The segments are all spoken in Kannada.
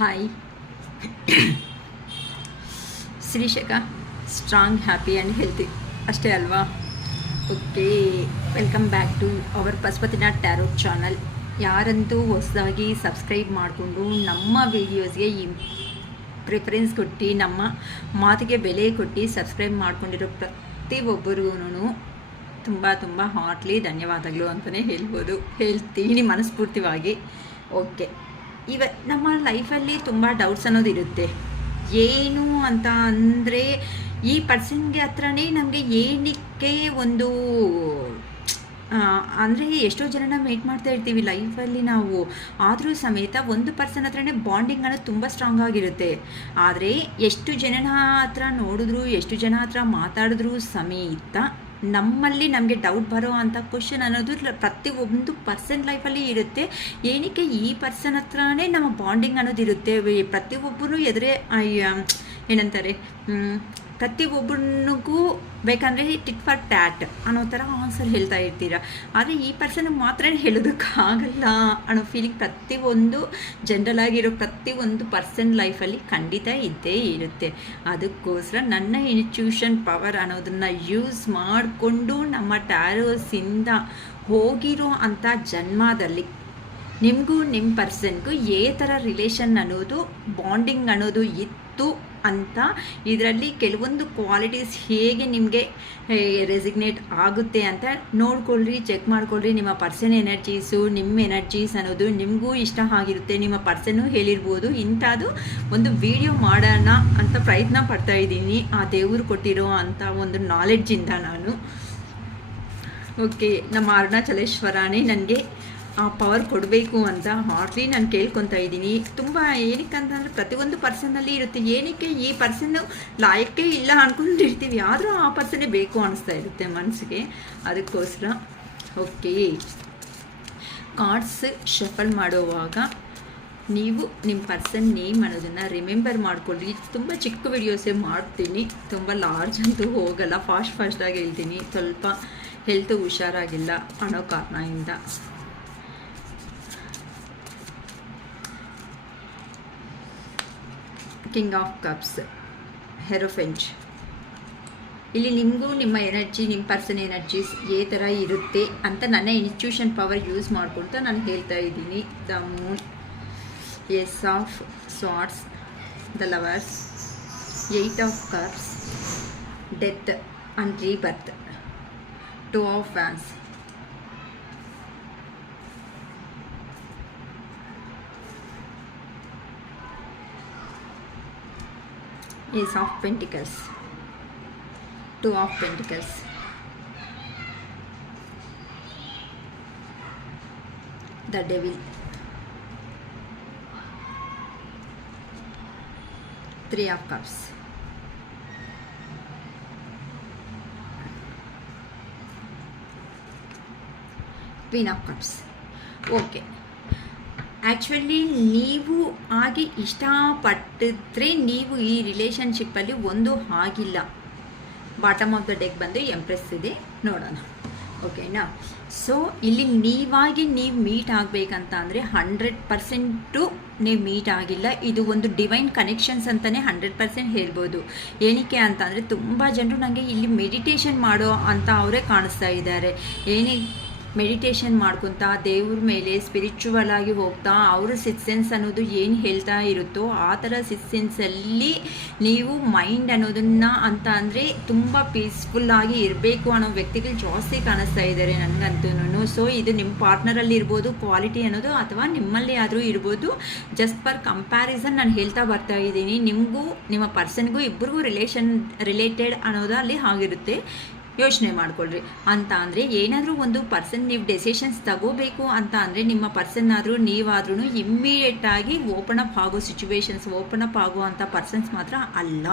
ಹಾಯ್ ಶ್ರೀಶಕ ಸ್ಟ್ರಾಂಗ್ ಹ್ಯಾಪಿ ಆ್ಯಂಡ್ ಹೆಲ್ತಿ ಅಷ್ಟೇ ಅಲ್ವಾ? Okay, welcome back to our Pashupatinath tarot channel. ಯಾರಂತೂ ಹೊಸದಾಗಿ ಸಬ್ಸ್ಕ್ರೈಬ್ ಮಾಡಿಕೊಂಡು ನಮ್ಮ ವೀಡಿಯೋಸ್ಗೆ ಈ ಪ್ರಿಫರೆನ್ಸ್ ಕೊಟ್ಟು ನಮ್ಮ ಮಾತಿಗೆ ಬೆಲೆ ಕೊಟ್ಟು ಸಬ್ಸ್ಕ್ರೈಬ್ ಮಾಡ್ಕೊಂಡಿರೋ ಪ್ರತಿಯೊಬ್ಬರಿಗೂ ತುಂಬ ತುಂಬ ಹಾರ್ಟ್ಲಿ ಧನ್ಯವಾದಗಳು ಅಂತಲೇ ಹೇಳ್ತೀನಿ ಮನಸ್ಫೂರ್ತಿವಾಗಿ. ಓಕೆ, ನಮ್ಮ ಲೈಫಲ್ಲಿ ತುಂಬ ಡೌಟ್ಸ್ ಅನ್ನೋದು ಇರುತ್ತೆ. ಏನು ಅಂತ ಅಂದರೆ ಈ ಪರ್ಸನ್ಗೆ ಹತ್ರನೇ ನಮಗೆ ಏನಕ್ಕೆ ಒಂದು ಅಂದರೆ ಎಷ್ಟೋ ಜನನ ಮೀಟ್ ಮಾಡ್ತಾ ಇರ್ತೀವಿ ಲೈಫಲ್ಲಿ ನಾವು, ಆದರೂ ಸಮೇತ ಒಂದು ಪರ್ಸನ್ ಹತ್ರನೇ ಬಾಂಡಿಂಗ್ ಅನ್ನೋದು ತುಂಬ ಸ್ಟ್ರಾಂಗ್ ಆಗಿರುತ್ತೆ. ಆದರೆ ಎಷ್ಟು ಜನನ ಹತ್ರ ನೋಡಿದ್ರು, ಎಷ್ಟು ಜನ ಹತ್ರ ಮಾತಾಡಿದ್ರು ಸಮೇತ ನಮ್ಮಲ್ಲಿ ನಮಗೆ ಡೌಟ್ ಬರೋ ಅಂಥ ಕ್ವಶನ್ ಅನ್ನೋದು ಪ್ರತಿಯೊಂದು ಪರ್ಸನ್ ಲೈಫಲ್ಲಿ ಇರುತ್ತೆ. ಏನಕ್ಕೆ ಈ ಪರ್ಸನ್ ಹತ್ರನೇ ನಮ್ಮ ಬಾಂಡಿಂಗ್ ಅನ್ನೋದು ಇರುತ್ತೆ. ಪ್ರತಿಯೊಬ್ಬರು ಎದುರೇ ಏನಂತಾರೆ, ಪ್ರತಿಯೊಬ್ಬನಿಗೂ ಬೇಕಂದರೆ ಟಿಟ್ ಫಾರ್ ಟ್ಯಾಟ್ ಅನ್ನೋ ಥರ ಆನ್ಸರ್ ಹೇಳ್ತಾ ಇರ್ತೀರ. ಆದರೆ ಈ ಪರ್ಸನ್ಗೆ ಮಾತ್ರ ಹೇಳೋದಕ್ಕಾಗಲ್ಲ ಅನ್ನೋ ಫೀಲಿಂಗ್ ಪ್ರತಿಯೊಂದು ಜನರಲ್ ಆಗಿರೋ ಪ್ರತಿಯೊಂದು ಪರ್ಸನ್ ಲೈಫಲ್ಲಿ ಖಂಡಿತ ಇದ್ದೇ ಇರುತ್ತೆ. ಅದಕ್ಕೋಸ್ಕರ ನನ್ನ ಇನ್ಸ್ಟ್ಯೂಷನ್ ಪವರ್ ಅನ್ನೋದನ್ನು ಯೂಸ್ ಮಾಡಿಕೊಂಡು ನಮ್ಮ ಟ್ಯಾರೋಸಿಂದ ಹೋಗಿರೋ ಅಂಥ ಜನ್ಮದಲ್ಲಿ ನಿಮಗೂ ನಿಮ್ಮ ಪರ್ಸನ್ಗೂ ಥರ ರಿಲೇಷನ್ ಅನ್ನೋದು ಬಾಂಡಿಂಗ್ ಅನ್ನೋದು ಇತ್ತು ಅಂತ, ಇದರಲ್ಲಿ ಕೆಲವೊಂದು ಕ್ವಾಲಿಟೀಸ್ ಹೇಗೆ ನಿಮಗೆ ರೆಸಿಗ್ನೇಟ್ ಆಗುತ್ತೆ ಅಂತ ನೋಡ್ಕೊಳ್ರಿ, ಚೆಕ್ ಮಾಡ್ಕೊಳ್ರಿ. ನಿಮ್ಮ ಪರ್ಸನ್ ಎನರ್ಜೀಸು, ನಿಮ್ಮ ಎನರ್ಜೀಸ್ ಅನ್ನೋದು ನಿಮಗೂ ಇಷ್ಟ ಆಗಿರುತ್ತೆ. ನಿಮ್ಮ ಪರ್ಸನ್ನು ಹೇಳಿರ್ಬೋದು ಇಂಥದ್ದು ಒಂದು ವಿಡಿಯೋ ಮಾಡೋಣ ಅಂತ ಪ್ರಯತ್ನ ಪಡ್ತಾ ಇದ್ದೀನಿ, ಆ ದೇವರು ಕೊಟ್ಟಿರೋ ಅಂಥ ಒಂದು ನಾಲೆಡ್ಜಿಂದ ನಾನು. ಓಕೆ, ನಮ್ಮ ಅರುಣಾಚಲೇಶ್ವರನೇ ನನಗೆ ಆ ಪವರ್ ಕೊಡಬೇಕು ಅಂತ ಹಾರ್ಟ್ಲಿ ನಾನು ಕೇಳ್ಕೊತಾ ಇದ್ದೀನಿ. ತುಂಬ ಏನಕ್ಕಂತಂದರೆ ಪ್ರತಿಯೊಂದು ಪರ್ಸನ್ನಲ್ಲಿ ಇರುತ್ತೆ. ಏನಕ್ಕೆ ಈ ಪರ್ಸನ್ನು ಲಾಯಕ್ಕೆ ಇಲ್ಲ ಅಂದ್ಕೊಂಡಿರ್ತೀವಿ, ಆದರೂ ಆ ಪರ್ಸನ್ನೇ ಬೇಕು ಅನ್ನಿಸ್ತಾ ಇರುತ್ತೆ ಮನಸ್ಸಿಗೆ. ಅದಕ್ಕೋಸ್ಕರ ಓಕೆ, ಕಾರ್ಡ್ಸ್ ಶಫಲ್ ಮಾಡುವಾಗ ನೀವು ನಿಮ್ಮ ಪರ್ಸನ್ ನೇಮ್ ಅನ್ನೋದನ್ನು ರಿಮೆಂಬರ್ ಮಾಡ್ಕೊಳ್ಳಿ. ತುಂಬ ಚಿಕ್ಕ ವಿಡಿಯೋಸೇ ಮಾಡ್ತೀನಿ, ತುಂಬ ಲಾರ್ಜ್ ಅಂತೂ ಹೋಗಲ್ಲ, ಫಾಸ್ಟಾಗಿ ಹೇಳ್ತೀನಿ. ಸ್ವಲ್ಪ ಹೆಲ್ತ್ ಹುಷಾರಾಗಿಲ್ಲ ಅನ್ನೋ ಕಾರಣದಿಂದ. King of cups, hierophant. ಇಲ್ಲಿ ನಿಮಗೂ ನಿಮ್ಮ ಎನರ್ಜಿ, ನಿಮ್ಮ ಪರ್ಸನ್ ಎನರ್ಜೀಸ್ ಥರ ಇರುತ್ತೆ ಅಂತ ನನ್ನ ಇನ್ಸ್ಟ್ಯೂಷನ್ ಪವರ್ ಯೂಸ್ ಮಾಡ್ಕೊಳ್ತಾ ನಾನು ಹೇಳ್ತಾ ಇದ್ದೀನಿ. The moon, ace of swords, the lovers, 8 of cups, death and rebirth, 2 of wands, Ace of Pentacles, 2 of Pentacles, the Devil, 3 of Cups, Queen of Cups. Okay, actually ನೀವು ಹಾಗೆ ಇಷ್ಟಪಟ್ಟಿದ್ರೆ ನೀವು ಈ ರಿಲೇಷನ್ಶಿಪ್ಪಲ್ಲಿ ಒಂದು ಆಗಿಲ್ಲ. ಬಾಟಮ್ ಆಫ್ ದ ಡೆಕ್ ಬಂದು ಎಂಪ್ರೆಸ್ ಇದೆ, ನೋಡೋಣ. ಓಕೆನಾ? ಸೊ ಇಲ್ಲಿ ನೀವಾಗಿ ನೀವು ಮೀಟ್ ಆಗಬೇಕಂತ ಅಂದರೆ 100% ನೀವು ಮೀಟ್ ಆಗಿಲ್ಲ. ಇದು ಒಂದು ಡಿವೈನ್ ಕನೆಕ್ಷನ್ಸ್ ಅಂತಲೇ 100% ಹೇಳ್ಬೋದು. ಏನಕ್ಕೆ ಅಂತ ಅಂದರೆ ತುಂಬ ಜನರು ನನಗೆ ಇಲ್ಲಿ ಮೆಡಿಟೇಷನ್ ಮಾಡೋ ಅಂತ ಅವರೇ ಕಾಣಿಸ್ತಾ ಇದ್ದಾರೆ. ಮೆಡಿಟೇಷನ್ ಮಾಡ್ಕೊತಾ ದೇವ್ರ ಮೇಲೆ ಸ್ಪಿರಿಚುವಲ್ ಆಗಿ ಹೋಗ್ತಾ ಅವರು ಸಿಕ್ಸ್ ಸೆನ್ಸ್ ಅನ್ನೋದು ಏನು ಹೇಳ್ತಾ ಇರುತ್ತೋ ಆ ಥರ ಸಿಕ್ಸ್ ಸೆನ್ಸಲ್ಲಿ ನೀವು ಮೈಂಡ್ ಅನ್ನೋದನ್ನು ಅಂತ ಅಂದರೆ ತುಂಬ ಪೀಸ್ಫುಲ್ಲಾಗಿ ಇರಬೇಕು ಅನ್ನೋ ವ್ಯಕ್ತಿಗಳು ಜಾಸ್ತಿ ಕಾಣಿಸ್ತಾ ಇದ್ದಾರೆ ನನಗಂತೂ. ಸೊ ಇದು ನಿಮ್ಮ ಪಾರ್ಟ್ನರಲ್ಲಿ ಇರ್ಬೋದು ಕ್ವಾಲಿಟಿ ಅನ್ನೋದು, ಅಥವಾ ನಿಮ್ಮಲ್ಲಿ ಆದರೂ ಇರ್ಬೋದು. ಜಸ್ಟ್ ಫಾರ್ ಕಂಪ್ಯಾರಿಸನ್ ನಾನು ಹೇಳ್ತಾ ಬರ್ತಾ ಇದ್ದೀನಿ. ನಿಮಗೂ ನಿಮ್ಮ ಪರ್ಸನ್ಗೂ ಇಬ್ಬರಿಗೂ ರಿಲೇಟೆಡ್ ಅನ್ನೋದು ಅಲ್ಲಿ ಆಗಿರುತ್ತೆ. ಯೋಚನೆ ಮಾಡ್ಕೊಳ್ರಿ. ಅಂತ ಅಂದರೆ ಏನಾದರೂ ಒಂದು ಪರ್ಸನ್ ನೀವು ಡೆಸಿಷನ್ಸ್ ತಗೋಬೇಕು ಅಂತ ಅಂದರೆ ನಿಮ್ಮ ಪರ್ಸನ್ ಆದರೂ ನೀವಾದ್ರೂ ಇಮ್ಮಿಡಿಯೇಟಾಗಿ ಓಪನ್ ಅಪ್ ಆಗೋ ಸಿಚುವೇಶನ್ಸ್, ಓಪನ್ ಅಪ್ ಆಗುವಂಥ ಪರ್ಸನ್ಸ್ ಮಾತ್ರ ಅಲ್ಲ.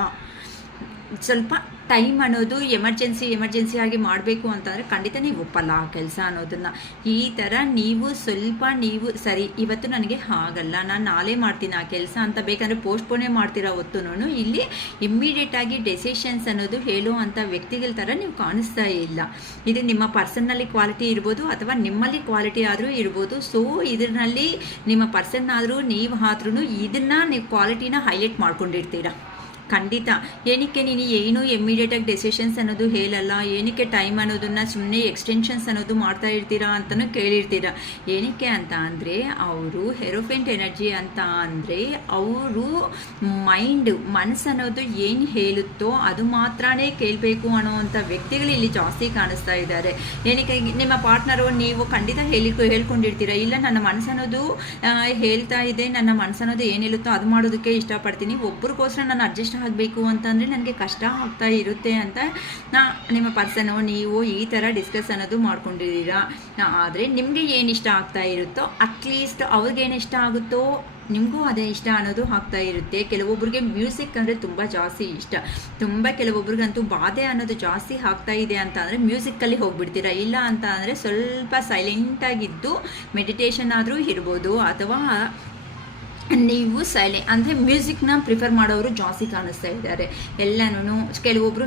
ಸ್ವಲ್ಪ ಟೈಮ್ ಅನ್ನೋದು ಎಮರ್ಜೆನ್ಸಿ ಆಗಿ ಮಾಡಬೇಕು ಅಂತಂದರೆ ಖಂಡಿತ ನೀವು ಒಪ್ಪಲ್ಲ ಆ ಕೆಲಸ ಅನ್ನೋದನ್ನು. ಈ ಥರ ನೀವು ಸರಿ ಇವತ್ತು ನನಗೆ ಆಗಲ್ಲ, ನಾನು ನಾಳೆ ಮಾಡ್ತೀನಿ ಆ ಕೆಲಸ ಅಂತ ಬೇಕಂದರೆ ಪೋಸ್ಟ್ಪೋನೇ ಮಾಡ್ತೀರಾ ಹೊತ್ತು ಇಲ್ಲಿ ಇಮ್ಮಿಡಿಯೇಟಾಗಿ ಡೆಸಿಷನ್ಸ್ ಅನ್ನೋದು ಹೇಳೋ ಅಂಥ ವ್ಯಕ್ತಿಗಳ ಥರ ನೀವು ಕಾಣಿಸ್ತಾ ಇಲ್ಲ. ಇದು ನಿಮ್ಮ ಪರ್ಸನ್ನಲ್ಲಿ ಕ್ವಾಲಿಟಿ ಇರ್ಬೋದು ಅಥವಾ ನಿಮ್ಮಲ್ಲಿ ಕ್ವಾಲಿಟಿ ಆದರೂ ಇರ್ಬೋದು. ಸೊ ಇದರಲ್ಲಿ ನಿಮ್ಮ ಪರ್ಸನ್ ಆದರೂ ಆದ್ರೂ ಇದನ್ನು ನೀವು ಕ್ವಾಲಿಟಿನ ಹೈಲೈಟ್ ಮಾಡ್ಕೊಂಡಿರ್ತೀರ ಖಂಡಿತ. ಏನಕ್ಕೆ ನೀನು ಏನು ಇಮ್ಮಿಡಿಯೇಟಾಗಿ ಡೆಸಿಷನ್ಸ್ ಅನ್ನೋದು ಹೇಳಲ್ಲ, ಏನಕ್ಕೆ ಟೈಮ್ ಅನ್ನೋದನ್ನು ಸುಮ್ಮನೆ ಎಕ್ಸ್ಟೆನ್ಷನ್ಸ್ ಅನ್ನೋದು ಮಾಡ್ತಾ ಇರ್ತೀರಾ ಅಂತಲೂ ಕೇಳಿರ್ತೀರ. ಏನಕ್ಕೆ ಅಂತ ಅಂದರೆ ಅವರು ಹೆರೋಫೆಂಟ್ ಎನರ್ಜಿ ಅಂತ ಅಂದರೆ ಅವರು ಮನಸ್ಸು ಅನ್ನೋದು ಏನು ಹೇಳುತ್ತೋ ಅದು ಮಾತ್ರನೇ ಕೇಳಬೇಕು ಅನ್ನೋವಂಥ ವ್ಯಕ್ತಿಗಳು ಇಲ್ಲಿ ಜಾಸ್ತಿ ಕಾಣಿಸ್ತಾ ಇದ್ದಾರೆ. ಏನಕ್ಕೆ ನಿಮ್ಮ ಪಾರ್ಟ್ನರು ನೀವು ಖಂಡಿತ ಹೇಳ್ಕೊಂಡಿರ್ತೀರ, ಇಲ್ಲ ನನ್ನ ಮನಸ್ಸನ್ನೋದು ಹೇಳ್ತಾ ಇದೆ, ನನ್ನ ಮನಸ್ಸನ್ನೋದು ಏನು ಹೇಳುತ್ತೋ ಅದು ಮಾಡೋದಕ್ಕೆ ಇಷ್ಟಪಡ್ತೀನಿ, ಒಬ್ರಿಗೋಸ್ಕರ ನಾನು ಅಡ್ಜಸ್ಟ್ ಆಗಬೇಕು ಅಂತಂದರೆ ನನಗೆ ಕಷ್ಟ ಆಗ್ತಾ ಇರುತ್ತೆ ಅಂತ ನಿಮ್ಮ ಪರ್ಸನು ನೀವು ಈ ಥರ ಡಿಸ್ಕಸ್ ಅನ್ನೋದು ಮಾಡ್ಕೊಂಡಿದ್ದೀರಾ. ಆದರೆ ನಿಮಗೆ ಏನು ಇಷ್ಟ ಆಗ್ತಾ ಇರುತ್ತೋ ಅಟ್ಲೀಸ್ಟ್ ಅವ್ರಿಗೇನು ಇಷ್ಟ ಆಗುತ್ತೋ ನಿಮಗೂ ಅದೇ ಇಷ್ಟ ಅನ್ನೋದು ಆಗ್ತಾ ಇರುತ್ತೆ. ಕೆಲವೊಬ್ಬರಿಗೆ ಮ್ಯೂಸಿಕ್ ಅಂದರೆ ತುಂಬ ಜಾಸ್ತಿ ಇಷ್ಟ, ಕೆಲವೊಬ್ರಿಗಂತೂ ಬಾಧೆ ಅನ್ನೋದು ಜಾಸ್ತಿ ಆಗ್ತಾ ಇದೆ ಅಂತ ಅಂದರೆ ಮ್ಯೂಸಿಕ್ಕಲ್ಲಿ ಹೋಗ್ಬಿಡ್ತೀರಾ. ಇಲ್ಲ ಅಂತ ಅಂದರೆ ಸ್ವಲ್ಪ ಸೈಲೆಂಟಾಗಿದ್ದು ಮೆಡಿಟೇಷನ್ ಆದರೂ ಇರ್ಬೋದು, ಅಥವಾ ನೀವು ಅಂದರೆ ಮ್ಯೂಸಿಕ್ನ ಪ್ರಿಫರ್ ಮಾಡೋರು ಜಾಸ್ತಿ ಕಾಣಿಸ್ತಾ ಇದ್ದಾರೆ ಎಲ್ಲನೂ. ಕೆಲವೊಬ್ಬರು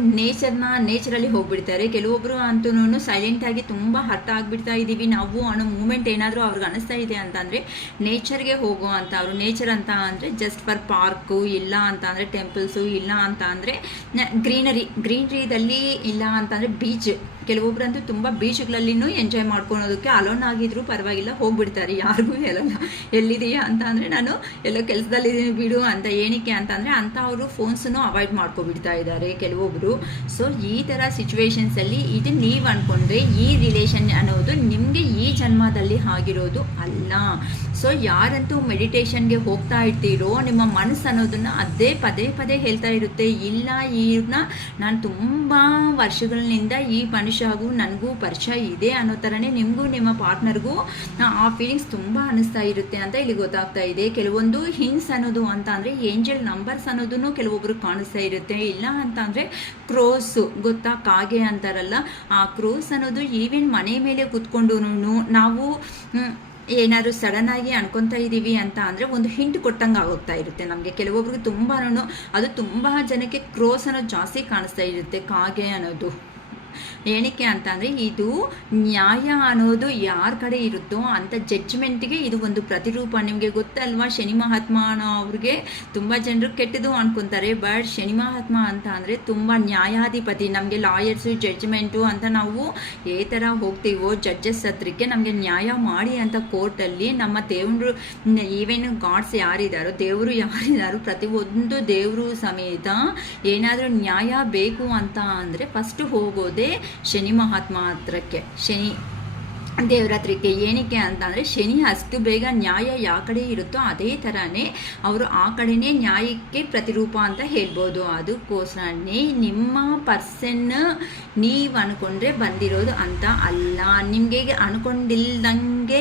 ನೇಚರಲ್ಲಿ ಹೋಗ್ಬಿಡ್ತಾರೆ, ಕೆಲವೊಬ್ಬರು ಅಂತೂ ಸೈಲೆಂಟಾಗಿ ತುಂಬ ಅರ್ಥ ಆಗಿಬಿಡ್ತಾ ಇದ್ದೀವಿ ನಾವು ಅನ್ನೋ ಮೂಮೆಂಟ್ ಏನಾದರೂ ಅವ್ರಿಗೆ ಅನಿಸ್ತಾ ಇದೆ ಅಂತಂದರೆ ನೇಚರ್ಗೆ ಹೋಗೋ ಅಂತ ಅವರು. ನೇಚರ್ ಅಂತ ಅಂದರೆ ಜಸ್ಟ್ ಫಾರ್ ಪಾರ್ಕು, ಇಲ್ಲ ಅಂತ ಅಂದರೆ ಟೆಂಪಲ್ಸು, ಇಲ್ಲ ಅಂತ ಅಂದರೆ ಗ್ರೀನರಿದಲ್ಲಿ, ಇಲ್ಲ ಅಂತಂದರೆ ಬೀಚ್. ಕೆಲವೊಬ್ಬರಂತೂ ತುಂಬ ಬೀಚ್ಗಳಲ್ಲಿನೂ ಎಂಜಾಯ್ ಮಾಡ್ಕೊಳೋದಕ್ಕೆ ಅಲೋನ್ ಆಗಿದ್ರು ಪರವಾಗಿಲ್ಲ ಹೋಗ್ಬಿಡ್ತಾರೆ, ಯಾರಿಗೂ ಹೇಳಲ್ಲ ಎಲ್ಲಿದೆಯಾ ಅಂತ ಅಂದರೆ ನಾನು ಎಲ್ಲೋ ಕೆಲಸದಲ್ಲಿದ್ದೀನಿ ಬಿಡು ಅಂತ. ಏನಕ್ಕೆ ಅಂತ ಅಂದರೆ ಅಂತ ಅವರು ಫೋನ್ಸನ್ನು ಅವಾಯ್ಡ್ ಮಾಡ್ಕೊಬಿಡ್ತಾ ಇದ್ದಾರೆ ಕೆಲವೊಬ್ಬರು. ಸೊ ಈ ಥರ ಸಿಚುವೇಶನ್ಸಲ್ಲಿ ಇದು ನೀವು ಅಂದ್ಕೊಂಡ್ರೆ ಈ ರಿಲೇಷನ್ ಅನ್ನೋದು ನಿಮಗೆ ಈ ಜನ್ಮದಲ್ಲಿ ಆಗಿರೋದು ಅಲ್ಲ. ಸೊ ಯಾರಂತೂ ಮೆಡಿಟೇಷನ್ಗೆ ಹೋಗ್ತಾ ಇರ್ತೀರೋ ನಿಮ್ಮ ಮನಸ್ಸು ಅನ್ನೋದನ್ನು ಅದೇ ಪದೇ ಹೇಳ್ತಾ ಇರುತ್ತೆ, ಇಲ್ಲ ಇವ್ರನ್ನ ನಾನು ತುಂಬ ವರ್ಷಗಳಿಂದ ಈ ಮನುಷ್ಯಗೂ ನನಗೂ ಪರಿಚಯ ಇದೆ ಅನ್ನೋ ಥರನೇ ನಿಮಗೂ ನಿಮ್ಮ ಪಾರ್ಟ್ನರ್ಗೂ ಆ ಫೀಲಿಂಗ್ಸ್ ತುಂಬ ಅನ್ನಿಸ್ತಾ ಇರುತ್ತೆ ಅಂತ ಇಲ್ಲಿ ಗೊತ್ತಾಗ್ತಾ ಇದೆ. ಕೆಲವೊಂದು ಹಿಂಟ್ಸ್ ಅನ್ನೋದು ಅಂತ ಅಂದರೆ ಏಂಜಲ್ ನಂಬರ್ಸ್ ಅನ್ನೋದನ್ನು ಕೆಲವೊಬ್ರು ಕಾಣಿಸ್ತಾ ಇರುತ್ತೆ. ಇಲ್ಲ ಅಂತ ಅಂದರೆ ಕ್ರೋಸ್ ಗೊತ್ತಾ, ಕಾಗೆ ಅಂತಾರಲ್ಲ, ಆ ಕ್ರೋಸ್ ಅನ್ನೋದು ಈವನ್ ಮನೆ ಮೇಲೆ ಕೂತ್ಕೊಂಡು ನಾವು ಏನಾದ್ರು ಸಡನ್ ಆಗಿ ಅನ್ಕೊತಾ ಇದ್ದೀವಿ ಅಂತ ಅಂದರೆ ಒಂದು ಹಿಂಟ್ ಕೊಟ್ಟಂಗೆ ಆಗೋಗ್ತಾ ಇರುತ್ತೆ ನಮಗೆ. ಕೆಲವೊಬ್ರಿಗೆ ತುಂಬಾ ಅದು ತುಂಬ ಜನಕ್ಕೆ ಕ್ರೋಸ್ ಅನ್ನೋದು ಜಾಸ್ತಿ ಕಾಣಿಸ್ತಾ ಇರುತ್ತೆ, ಕಾಗೆ ಅನ್ನೋದು. ಏನಕ್ಕೆ ಅಂತ ಅಂದರೆ ಇದು ನ್ಯಾಯ ಅನ್ನೋದು ಯಾರ ಕಡೆ ಇರುತ್ತೋ ಅಂಥ ಜಡ್ಜ್ಮೆಂಟ್ಗೆ ಇದು ಒಂದು ಪ್ರತಿರೂಪ. ನಿಮಗೆ ಗೊತ್ತಲ್ವಾ, ಶನಿ ಮಹಾತ್ಮ ಅವ್ರಿಗೆ ತುಂಬ ಜನರು ಕೆಟ್ಟದು ಅನ್ಕೊತಾರೆ, ಬಟ್ ಶನಿ ಮಹಾತ್ಮ ಅಂತ ಅಂದರೆ ತುಂಬ ನ್ಯಾಯಾಧಿಪತಿ. ನಮಗೆ ಲಾಯರ್ಸು ಜಡ್ಜ್ಮೆಂಟು ಅಂತ ನಾವು ಏ ಥರ ಹೋಗ್ತೀವೋ ಜಡ್ಜಸ್ ಹತ್ರಕ್ಕೆ ನಮಗೆ ನ್ಯಾಯ ಮಾಡಿ ಅಂತ ಕೋರ್ಟಲ್ಲಿ ನಮ್ಮ ದೇವರು, ಈವೇನು ಗಾಡ್ಸ್ ಯಾರಿದ್ದಾರೋ, ದೇವರು ಯಾರಿದ್ದಾರೋ, ಪ್ರತಿಯೊಂದು ದೇವರು ಸಮೇತ ಏನಾದರೂ ನ್ಯಾಯ ಬೇಕು ಅಂತ ಅಂದರೆ ಫಸ್ಟ್ ಹೋಗೋದೇ ಶನಿ ಮಹಾತ್ಮ ಹತ್ರಕ್ಕೆ, ಶನಿ ದೇವ್ರ ಹತ್ರಕ್ಕೆ. ಏನಕ್ಕೆ ಅಂತ ಅಂದರೆ ಶನಿ ಅಷ್ಟು ಬೇಗ ನ್ಯಾಯ ಯಾವ ಕಡೆ ಇರುತ್ತೋ ಅದೇ ಥರನೇ ಅವರು ಆ ಕಡೆನೇ ನ್ಯಾಯಕ್ಕೆ ಪ್ರತಿರೂಪ ಅಂತ ಹೇಳ್ಬೋದು. ಅದಕ್ಕೋಸ್ಕರನೇ ನಿಮ್ಮ ಪರ್ಸನ್ ನೀವು ಅಂದ್ಕೊಂಡ್ರೆ ಬಂದಿರೋದು ಅಂತ ಅಲ್ಲ. ನಿಮಗೆ ಅಂದ್ಕೊಂಡಿಲ್ದಂಗೆ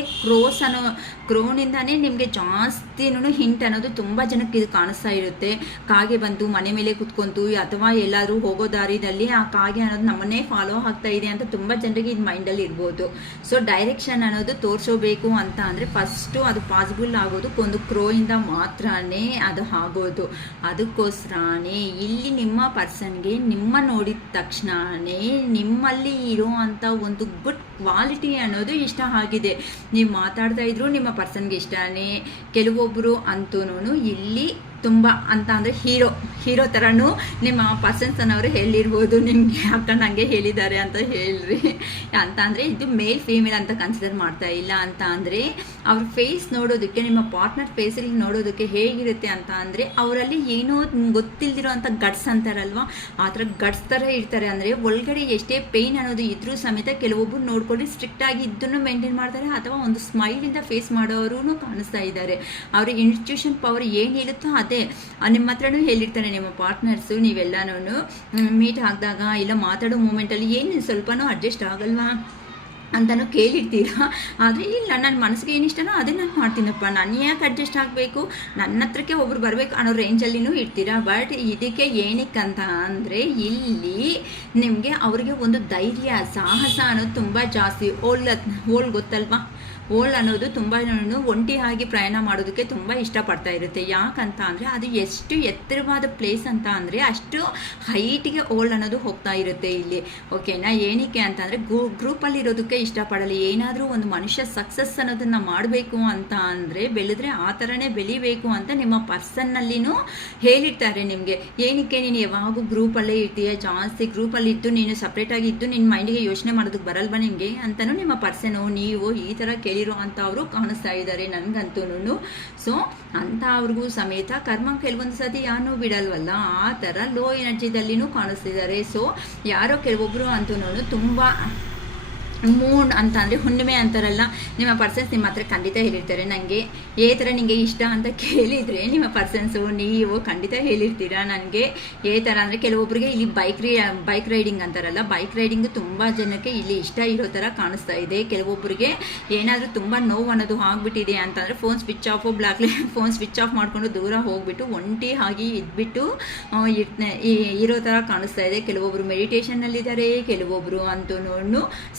ಕ್ರೋನಿಂದಾನೇ ನಿಮಗೆ ಜಾಸ್ತಿನೂ ಹಿಂಟ್ ಅನ್ನೋದು ತುಂಬ ಜನಕ್ಕೆ ಇದು ಕಾಣಿಸ್ತಾ ಇರುತ್ತೆ. ಕಾಗೆ ಬಂತು ಮನೆ ಮೇಲೆ ಕುತ್ಕೊಂತು, ಅಥವಾ ಎಲ್ಲಾದರೂ ಹೋಗೋ ದಾರಿದಲ್ಲಿ ಆ ಕಾಗೆ ಅನ್ನೋದು ನಮ್ಮನ್ನೇ ಫಾಲೋ ಆಗ್ತಾ ಇದೆ ಅಂತ ತುಂಬ ಜನರಿಗೆ ಇದು ಮೈಂಡಲ್ಲಿ ಇರ್ಬೋದು. ಸೊ ಡೈರೆಕ್ಷನ್ ಅನ್ನೋದು ತೋರಿಸೋಬೇಕು ಅಂತ ಅಂದರೆ ಫಸ್ಟು ಅದು ಪಾಸಿಬಲ್ ಆಗೋದು ಒಂದು ಕ್ರೋಯಿಂದ ಮಾತ್ರನೇ ಅದು ಆಗೋದು. ಅದಕ್ಕೋಸ್ಕರನೇ ಇಲ್ಲಿ ನಿಮ್ಮ ಪರ್ಸನ್ಗೆ ನಿಮ್ಮ ನೋಡಿದ ತಕ್ಷಣವೇ ನಿಮ್ಮಲ್ಲಿ ಇರೋ ಅಂಥ ಒಂದು ಗುಡ್ ಕ್ವಾಲಿಟಿ ಅನ್ನೋದು ಇಷ್ಟ ಆಗಿದೆ. ನೀವು ಮಾತಾಡ್ತಾ ಇದ್ರು ನಿಮ್ಮ ಪರ್ಸನ್ಗೆ ಇಷ್ಟನೇ. ಕೆಲವೊಬ್ಬರು ಅಂತೂ ಇಲ್ಲಿ ತುಂಬ ಅಂತ ಅಂದರೆ ಹೀರೋ ಥರನೂ ನಿಮ್ಮ ಪರ್ಸನ್ಸ್ ಅನ್ನೋರು ಹೇಳಿರ್ಬೋದು ನಿಮಗೆ, ಅಕ್ಕ ನನಗೆ ಹೇಳಿದ್ದಾರೆ ಅಂತ ಹೇಳ್ರಿ ಅಂತ ಅಂದರೆ ಇದು ಮೇಲ್ ಫೀಮೇಲ್ ಅಂತ ಕನ್ಸಿಡರ್ ಮಾಡ್ತಾ ಇಲ್ಲ. ಅಂತ ಅಂದರೆ ಅವ್ರ ಫೇಸ್ ನೋಡೋದಕ್ಕೆ, ನಿಮ್ಮ ಪಾರ್ಟ್ನರ್ ಫೇಸಲ್ಲಿ ನೋಡೋದಕ್ಕೆ ಹೇಗಿರುತ್ತೆ ಅಂತ ಅಂದರೆ ಅವರಲ್ಲಿ ಏನೋ ಗೊತ್ತಿಲ್ದಿರೋ ಅಂಥ ಗಟ್ಸ್ ಅಂತಾರಲ್ವ, ಆ ಥರ ಗಟ್ಸ್ ಥರ ಇರ್ತಾರೆ. ಅಂದರೆ ಒಳಗಡೆ ಎಷ್ಟೇ ಪೇಯ್ನ್ ಅನ್ನೋದು ಇದ್ರೂ ಸಮೇತ ಕೆಲವೊಬ್ಬರು ನೋಡ್ಕೊಂಡು ಸ್ಟ್ರಿಕ್ಟಾಗಿ ಇದನ್ನು ಮೇಂಟೈನ್ ಮಾಡ್ತಾರೆ, ಅಥವಾ ಒಂದು ಸ್ಮೈಲಿಂದ ಫೇಸ್ ಮಾಡೋರು ಕಾಣಿಸ್ತಾ ಇದ್ದಾರೆ. ಅವ್ರ ಇನ್ಸ್ಟಿಟ್ಯೂಷನ್ ಪವರ್ ಏನು ಹೇಳುತ್ತೋ ಅದೇ ನಿಮ್ಮ ಹತ್ರನೂ ಹೇಳಿರ್ತಾರೆ ನಿಮ್ಮ ಪಾರ್ಟ್ನರ್ಸು. ನೀವೆಲ್ಲನೂ ಮೀಟ್ ಆಗಿದಾಗ ಇಲ್ಲ ಮಾತಾಡೋ ಮೂಮೆಂಟಲ್ಲಿ ಏನು ಸ್ವಲ್ಪನೂ ಅಡ್ಜಸ್ಟ್ ಆಗಲ್ವಾ ಅಂತಲೂ ಕೇಳಿರ್ತೀರಾ. ಆದರೆ ಇಲ್ಲ, ನನ್ನ ಮನಸ್ಸಿಗೆ ಏನಿಷ್ಟನೋ ಅದೇ ನಾನು ಮಾಡ್ತೀನಪ್ಪ, ನಾನು ಯಾಕೆ ಅಡ್ಜಸ್ಟ್ ಆಗಬೇಕು, ನನ್ನ ಹತ್ರಕ್ಕೆ ಒಬ್ರು ಬರಬೇಕು ಅನ್ನೋ ರೇಂಜಲ್ಲಿನೂ ಇರ್ತೀರಾ. ಬಟ್ ಇದಕ್ಕೆ ಏನಕ್ಕಂತ ಅಂದರೆ ಇಲ್ಲಿ ನಿಮಗೆ ಅವರಿಗೆ ಒಂದು ಧೈರ್ಯ ಸಾಹಸ ಅನ್ನೋದು ತುಂಬ ಜಾಸ್ತಿ. ಓಲ್ ಗೊತ್ತಲ್ವಾ, ಓಲ್ ಅನ್ನೋದು ತುಂಬ ಒಂಟಿಯಾಗಿ ಪ್ರಯಾಣ ಮಾಡೋದಕ್ಕೆ ತುಂಬ ಇಷ್ಟಪಡ್ತಾ ಇರುತ್ತೆ. ಯಾಕಂತ ಅಂದರೆ ಅದು ಎಷ್ಟು ಎತ್ತರವಾದ ಪ್ಲೇಸ್ ಅಂತ ಅಂದರೆ ಅಷ್ಟು ಹೈಟಿಗೆ ಓಲ್ ಅನ್ನೋದು ಹೋಗ್ತಾ ಇರುತ್ತೆ ಇಲ್ಲಿ. ಓಕೆನಾ, ಏನಕ್ಕೆ ಅಂತಂದರೆ ಗ್ರೂಪಲ್ಲಿ ಇರೋದಕ್ಕೆ ಇಷ್ಟಪಡಲ್ಲ. ಏನಾದರೂ ಒಂದು ಮನುಷ್ಯ ಸಕ್ಸಸ್ ಅನ್ನೋದನ್ನು ಮಾಡಬೇಕು ಅಂತ ಅಂದರೆ ಬೆಳೆದ್ರೆ ಆ ಥರನೇ ಬೆಳಿಬೇಕು ಅಂತ ನಿಮ್ಮ ಪರ್ಸನ್ನಲ್ಲಿನೂ ಹೇಳಿರ್ತಾರೆ ನಿಮಗೆ. ಏನಕ್ಕೆ ನೀನು ಯಾವಾಗೂ ಗ್ರೂಪಲ್ಲೇ ಇರ್ತೀಯ, ಜಾಸ್ತಿ ಗ್ರೂಪಲ್ಲಿ ಇದ್ದು ನೀನು ಸಪ್ರೇಟಾಗಿ ಇದ್ದು ನಿನ್ನ ಮೈಂಡಿಗೆ ಯೋಚನೆ ಮಾಡೋದಕ್ಕೆ ಬರಲ್ವಾ ನಿಮಗೆ ಅಂತಲೂ ನಿಮ್ಮ ಪರ್ಸನು ನೀವು ಈ ಥರ ಕೇಳಿರೋ ಅಂತ ಅವರು ಕಾಣಿಸ್ತಾ ಇದ್ದಾರೆ ನನಗಂತೂ. ಸೊ ಅಂತ ಅವ್ರಿಗೂ ಸಮೇತ ಕರ್ಮ ಕೆಲವೊಂದು ಸತಿ ಯಾರೂ ಬಿಡಲ್ವಲ್ಲ, ಆ ಥರ ಲೋ ಎನರ್ಜಿದಲ್ಲಿನೂ ಕಾಣಿಸ್ತಿದ್ದಾರೆ. ಸೊ ಯಾರೋ ಕೆಲವೊಬ್ಬರು ಅಂತೂ ತುಂಬ ಮೂನ್ ಅಂತ ಅಂದರೆ ಹುಣ್ಣಿಮೆ ಅಂತಾರಲ್ಲ, ನಿಮ್ಮ ಪರ್ಸನ್ಸ್ ನಿಮ್ಮ ಹತ್ರ ಖಂಡಿತ ಹೇಳಿರ್ತಾರೆ ನನಗೆ ಏ ಥರ ನಿಮಗೆ ಇಷ್ಟ ಅಂತ ಕೇಳಿದರೆ ನಿಮ್ಮ ಪರ್ಸನ್ಸು ನೀವು ಖಂಡಿತ ಹೇಳಿರ್ತೀರಾ ನನಗೆ ಏ ಥರ ಅಂದರೆ. ಕೆಲವೊಬ್ಬರಿಗೆ ಇಲ್ಲಿ ಬೈಕ್ ರೈಡಿಂಗ್ ಅಂತಾರಲ್ಲ, ಬೈಕ್ ರೈಡಿಂಗ್ ತುಂಬ ಜನಕ್ಕೆ ಇಲ್ಲಿ ಇಷ್ಟ ಇರೋ ಥರ ಕಾಣಿಸ್ತಾ ಇದೆ. ಕೆಲವೊಬ್ಬರಿಗೆ ಏನಾದರೂ ತುಂಬ ನೋವು ಅನ್ನೋದು ಆಗಿಬಿಟ್ಟಿದೆ ಅಂತಂದರೆ ಫೋನ್ ಸ್ವಿಚ್ ಆಫ್ ಮಾಡಿಕೊಂಡು ದೂರ ಹೋಗ್ಬಿಟ್ಟು ಒಂಟಿ ಆಗಿ ಇದ್ಬಿಟ್ಟು ಇರೋ ಥರ ಕಾಣಿಸ್ತಾ ಇದೆ. ಕೆಲವೊಬ್ಬರು ಮೆಡಿಟೇಷನ್ನಲ್ಲಿದ್ದಾರೆ, ಕೆಲವೊಬ್ಬರು ಅಂತೂ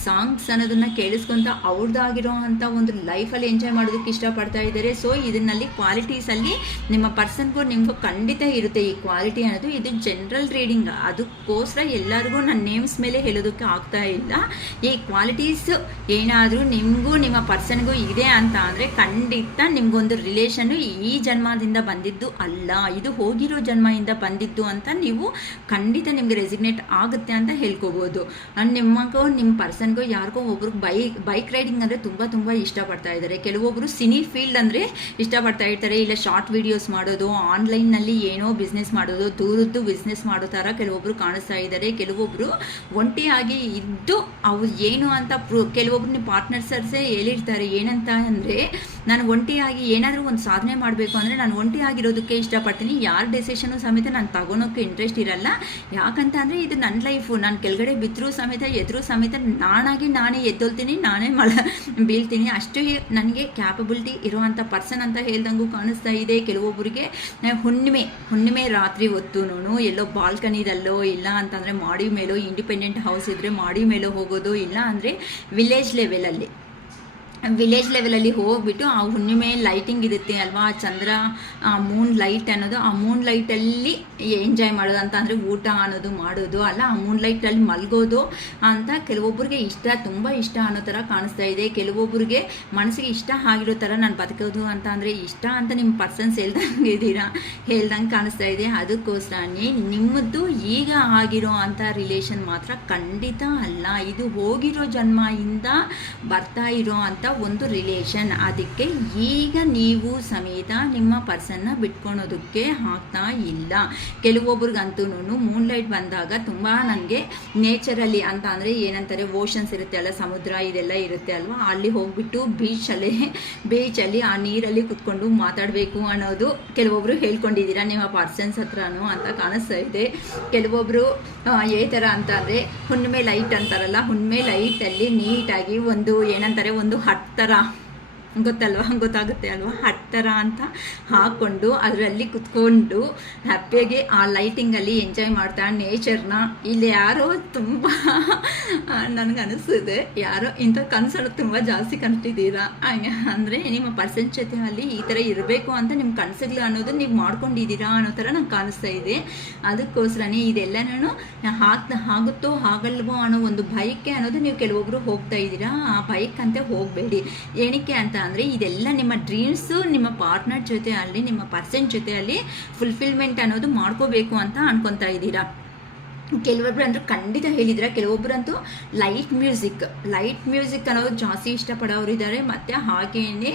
ಸಾಂಗ್ಸ್ ಅನ್ನೋದನ್ನ ಕೇಳಿಸ್ಕೊಂತ ಅವ್ರದ್ದಾಗಿರೋ ಅಂತ ಒಂದು ಲೈಫಲ್ಲಿ ಎಂಜಾಯ್ ಮಾಡೋದಕ್ಕೆ ಇಷ್ಟಪಡ್ತಾ ಇದ್ದಾರೆ. ಸೊ ಇದನ್ನಲ್ಲಿ ಕ್ವಾಲಿಟೀಸಲ್ಲಿ ನಿಮ್ಮ ಪರ್ಸನ್ಗೂ ನಿಮಗೂ ಖಂಡಿತ ಇರುತ್ತೆ ಈ ಕ್ವಾಲಿಟಿ ಅನ್ನೋದು. ಇದು ಜನರಲ್ ರೀಡಿಂಗ್, ಅದಕ್ಕೋಸ್ಕರ ಎಲ್ಲರಿಗೂ ನನ್ನ ನೇಮ್ಸ್ ಮೇಲೆ ಹೇಳೋದಕ್ಕೆ ಆಗ್ತಾ ಇಲ್ಲ. ಈ ಕ್ವಾಲಿಟೀಸ್ ಏನಾದರೂ ನಿಮಗೂ ನಿಮ್ಮ ಪರ್ಸನ್ಗೂ ಇದೆ ಅಂತ ಅಂದರೆ ಖಂಡಿತ ನಿಮಗೊಂದು ರಿಲೇಷನ್ನು ಈ ಜನ್ಮದಿಂದ ಬಂದಿದ್ದು ಅಲ್ಲ, ಇದು ಹೋಗಿರೋ ಜನ್ಮದಿಂದ ಬಂದಿದ್ದು ಅಂತ ನೀವು ಖಂಡಿತ ನಿಮಗೆ ರೆಸಿಗ್ನೇಟ್ ಆಗುತ್ತೆ ಅಂತ ಹೇಳ್ಕೋಬೋದು. ನಿಮಗೂ ನಿಮ್ಮ ಪರ್ಸನ್ಗೂ ಯಾರಿಗೋ ಒಬ್ರಿಗೆ ಬೈಕ್ ರೈಡಿಂಗ್ ಅಂದರೆ ತುಂಬ ಇಷ್ಟಪಡ್ತಾ ಇದ್ದಾರೆ. ಕೆಲವೊಬ್ಬರು ಸಿನಿ ಫೀಲ್ಡ್ ಅಂದರೆ ಇಷ್ಟಪಡ್ತಾ ಇರ್ತಾರೆ, ಇಲ್ಲ ಶಾರ್ಟ್ ವಿಡಿಯೋಸ್ ಮಾಡೋದು, ಆನ್ಲೈನ್ನಲ್ಲಿ ಏನೋ ಬಿಸ್ನೆಸ್ ಮಾಡೋದು, ದೂರದ್ದು ಬಿಸ್ನೆಸ್ ಮಾಡೋ ಥರ ಕೆಲವೊಬ್ಬರು ಕಾಣಿಸ್ತಾ ಇದ್ದಾರೆ. ಕೆಲವೊಬ್ಬರು ಒಂಟಿಯಾಗಿ ಇದ್ದು ಅವ್ರು ಏನು ಅಂತ ಕೆಲವೊಬ್ರು ನಿಮ್ಮ ಪಾರ್ಟ್ನರ್ಸೇ ಹೇಳಿರ್ತಾರೆ ಏನಂತ ಅಂದರೆ ನಾನು ಒಂಟಿಯಾಗಿ ಏನಾದರೂ ಒಂದು ಸಾಧನೆ ಮಾಡಬೇಕು ಅಂದರೆ ನಾನು ಒಂಟಿಯಾಗಿರೋದಕ್ಕೆ ಇಷ್ಟಪಡ್ತೀನಿ, ಯಾರ ಡೆಸಿಷನು ಸಮೇತ ನಾನು ತಗೊಳೋಕ್ಕೆ ಇಂಟ್ರೆಸ್ಟ್ ಇರಲ್ಲ. ಯಾಕಂತ ಅಂದರೆ ಇದು ನನ್ನ ಲೈಫು, ನಾನು ಕೆಳಗಡೆ ಬಿದ್ದರೂ ಸಮೇತ ಎದುರು ಸಮೇತ ನಾನೇ ಎದ್ದೊಳ್ತೀನಿ, ನಾನೇ ಬೀಳ್ತೀನಿ, ಅಷ್ಟು ನನಗೆ ಕ್ಯಾಪಬಿಲಿಟಿ ಇರುವಂಥ ಪರ್ಸನ್ ಅಂತ ಹೇಳ್ದಂಗೂ ಕಾಣಿಸ್ತಾ ಇದೆ. ಕೆಲವೊಬ್ಬರಿಗೆ ಹುಣ್ಣಿಮೆ ರಾತ್ರಿ ಹೊತ್ತು ಎಲ್ಲೋ ಬಾಲ್ಕನಿದಲ್ಲೋ ಇಲ್ಲ ಅಂತಂದರೆ ಮಾಡಿ ಮೇಲೋ, ಇಂಡಿಪೆಂಡೆಂಟ್ ಹೌಸ್ ಇದ್ದರೆ ಮಾಡಿ ಮೇಲೋ ಹೋಗೋದು, ಇಲ್ಲ ಅಂದರೆ ವಿಲೇಜ್ ಲೆವೆಲಲ್ಲಿ ಹೋಗ್ಬಿಟ್ಟು ಆ ಹುಣ್ಣಿಮೆ ಲೈಟಿಂಗ್ ಇರುತ್ತೆ ಅಲ್ವಾ, ಚಂದ್ರ ಮೂನ್ ಲೈಟ್ ಅನ್ನೋದು, ಆ ಮೂನ್ ಲೈಟಲ್ಲಿ ಎಂಜಾಯ್ ಮಾಡೋದು ಅಂತ ಅಂದರೆ ಊಟ ಅನ್ನೋದು ಮಾಡೋದು ಅಲ್ಲ, ಆ ಮೂನ್ ಲೈಟಲ್ಲಿ ಮಲಗೋದು ಅಂತ ಕೆಲವೊಬ್ಬರಿಗೆ ತುಂಬ ಇಷ್ಟ ಅನ್ನೋ ಥರ ಕಾಣಿಸ್ತಾ ಇದೆ. ಕೆಲವೊಬ್ಬರಿಗೆ ಮನಸ್ಸಿಗೆ ಇಷ್ಟ ಆಗಿರೋ ಥರ ನಾನು ಬದುಕೋದು ಅಂತ ಅಂದರೆ ಇಷ್ಟ ಅಂತ ನಿಮ್ಮ ಪರ್ಸನ್ಸ್ ಹೇಳ್ದಂಗೆ ಕಾಣಿಸ್ತಾ ಇದೆ. ಅದಕ್ಕೋಸ್ಕರನೇ ನಿಮ್ಮದು ಈಗ ಆಗಿರೋ ಅಂಥ ರಿಲೇಷನ್ ಮಾತ್ರ ಖಂಡಿತ ಅಲ್ಲ, ಇದು ಹೋಗಿರೋ ಜನ್ಮದಿಂದ ಬರ್ತಾ ಇರೋ ಅಂತ ಒಂದು ರಿಲೇಷನ್. ಅದಕ್ಕೆ ಈಗ ನೀವು ಸಮೇತ ನಿಮ್ಮ ಪರ್ಸನ್ನ ಬಿಟ್ಕೊಳೋದಕ್ಕೆ ಆಗ್ತಾ ಇಲ್ಲ. ಕೆಲವೊಬ್ರಿಗಂತೂ ಮೂನ್ ಲೈಟ್ ಬಂದಾಗ ತುಂಬ ನನಗೆ ನೇಚರಲ್ಲಿ ಅಂತ ಅಂದರೆ ಏನಂತಾರೆ ಓಷನ್ಸ್ ಇರುತ್ತೆ ಅಲ್ಲ, ಸಮುದ್ರ ಇದೆಲ್ಲ ಇರುತ್ತೆ ಅಲ್ವಾ, ಅಲ್ಲಿ ಹೋಗ್ಬಿಟ್ಟು ಬೀಚಲ್ಲಿ ಆ ನೀರಲ್ಲಿ ಕುತ್ಕೊಂಡು ಮಾತಾಡಬೇಕು ಅನ್ನೋದು ಕೆಲವೊಬ್ರು ಹೇಳ್ಕೊಂಡಿದ್ದೀರಾ ನಿಮ್ಮ ಪರ್ಸನ್ಸ್ ಹತ್ರನೂ ಅಂತ ಕಾಣಿಸ್ತಾ ಇದೆ. ಕೆಲವೊಬ್ರು ಏ ಥರ ಅಂತ ಅಂದರೆ ಹುಣ್ಣಿಮೆ ಲೈಟ್ ಅಂತಾರಲ್ಲ, ಹುಣ್ಣಿಮೆ ಲೈಟಲ್ಲಿ ನೀಟಾಗಿ ಒಂದು ಏನಂತಾರೆ ಒಂದು ಹತ್ತರ ಗೊತ್ತಾಗುತ್ತೆ ಅಲ್ವಾ, ಹತ್ತರ ಅಂತ ಹಾಕ್ಕೊಂಡು ಅದರಲ್ಲಿ ಕುತ್ಕೊಂಡು ಹ್ಯಾಪಿಯಾಗಿ ಆ ಲೈಟಿಂಗಲ್ಲಿ ಎಂಜಾಯ್ ಮಾಡ್ತಾ ನೇಚರ್ನ. ಇಲ್ಲಿ ಯಾರೋ ತುಂಬ ನನಗನ್ನಿಸ್ತದೆ ಯಾರೋ ಇಂಥ ಕನಸನ್ನು ತುಂಬ ಜಾಸ್ತಿ ಕನ್ಸಿದ್ದೀರಾ ಅಂದರೆ ನಿಮ್ಮ ಪರ್ಸನ್ ಜೊತೆ ಅಲ್ಲಿ ಈ ಥರ ಇರಬೇಕು ಅಂತ ನಿಮ್ಮ ಕನಸುಗಳು ಅನ್ನೋದು ನೀವು ಮಾಡ್ಕೊಂಡಿದ್ದೀರಾ ಅನ್ನೋ ಥರ ನಂಗೆ ಕಾಣಿಸ್ತಾ ಇದೆ. ಅದಕ್ಕೋಸ್ಕರನೇ ಇದೆಲ್ಲನೂ ಆಗುತ್ತೋ ಆಗಲ್ವೋ ಅನ್ನೋ ಒಂದು ಬೈಕೆ ಅನ್ನೋದು ನೀವು ಕೆಲವೊಬ್ರು ಹೋಗ್ತಾ ಇದ್ದೀರಾ. ಆ ಬೈಕ್ ಅಂತ ಹೋಗಬೇಡಿ. ಏನಕ್ಕೆ ಅಂತ ಅಂದರೆ ಇದೆಲ್ಲ ನಿಮ್ಮ ಡ್ರೀಮ್ಸು ನಿಮ್ಮ ಪಾರ್ಟ್ನರ್ ಜೊತೆ ಅಲ್ಲಿ ನಿಮ್ಮ ಪರ್ಸನ್ ಜೊತೆ ಅಲ್ಲಿ ಫುಲ್ಫಿಲ್ಮೆಂಟ್ ಅನ್ನೋದು ಮಾಡ್ಕೋಬೇಕು ಅಂತ ಅನ್ಕೊತಾ ಇದ್ದೀರಾ. ಕೆಲವೊಬ್ರು ಅಂದರೂ ಖಂಡಿತ ಹೇಳಿದ್ರೆ, ಕೆಲವೊಬ್ಬರಂತೂ ಲೈಟ್ ಮ್ಯೂಸಿಕ್ ಅನ್ನೋದು ಜಾಸ್ತಿ ಇಷ್ಟಪಡೋರು ಇದ್ದಾರೆ. ಮತ್ತು ಹಾಗೇನೆ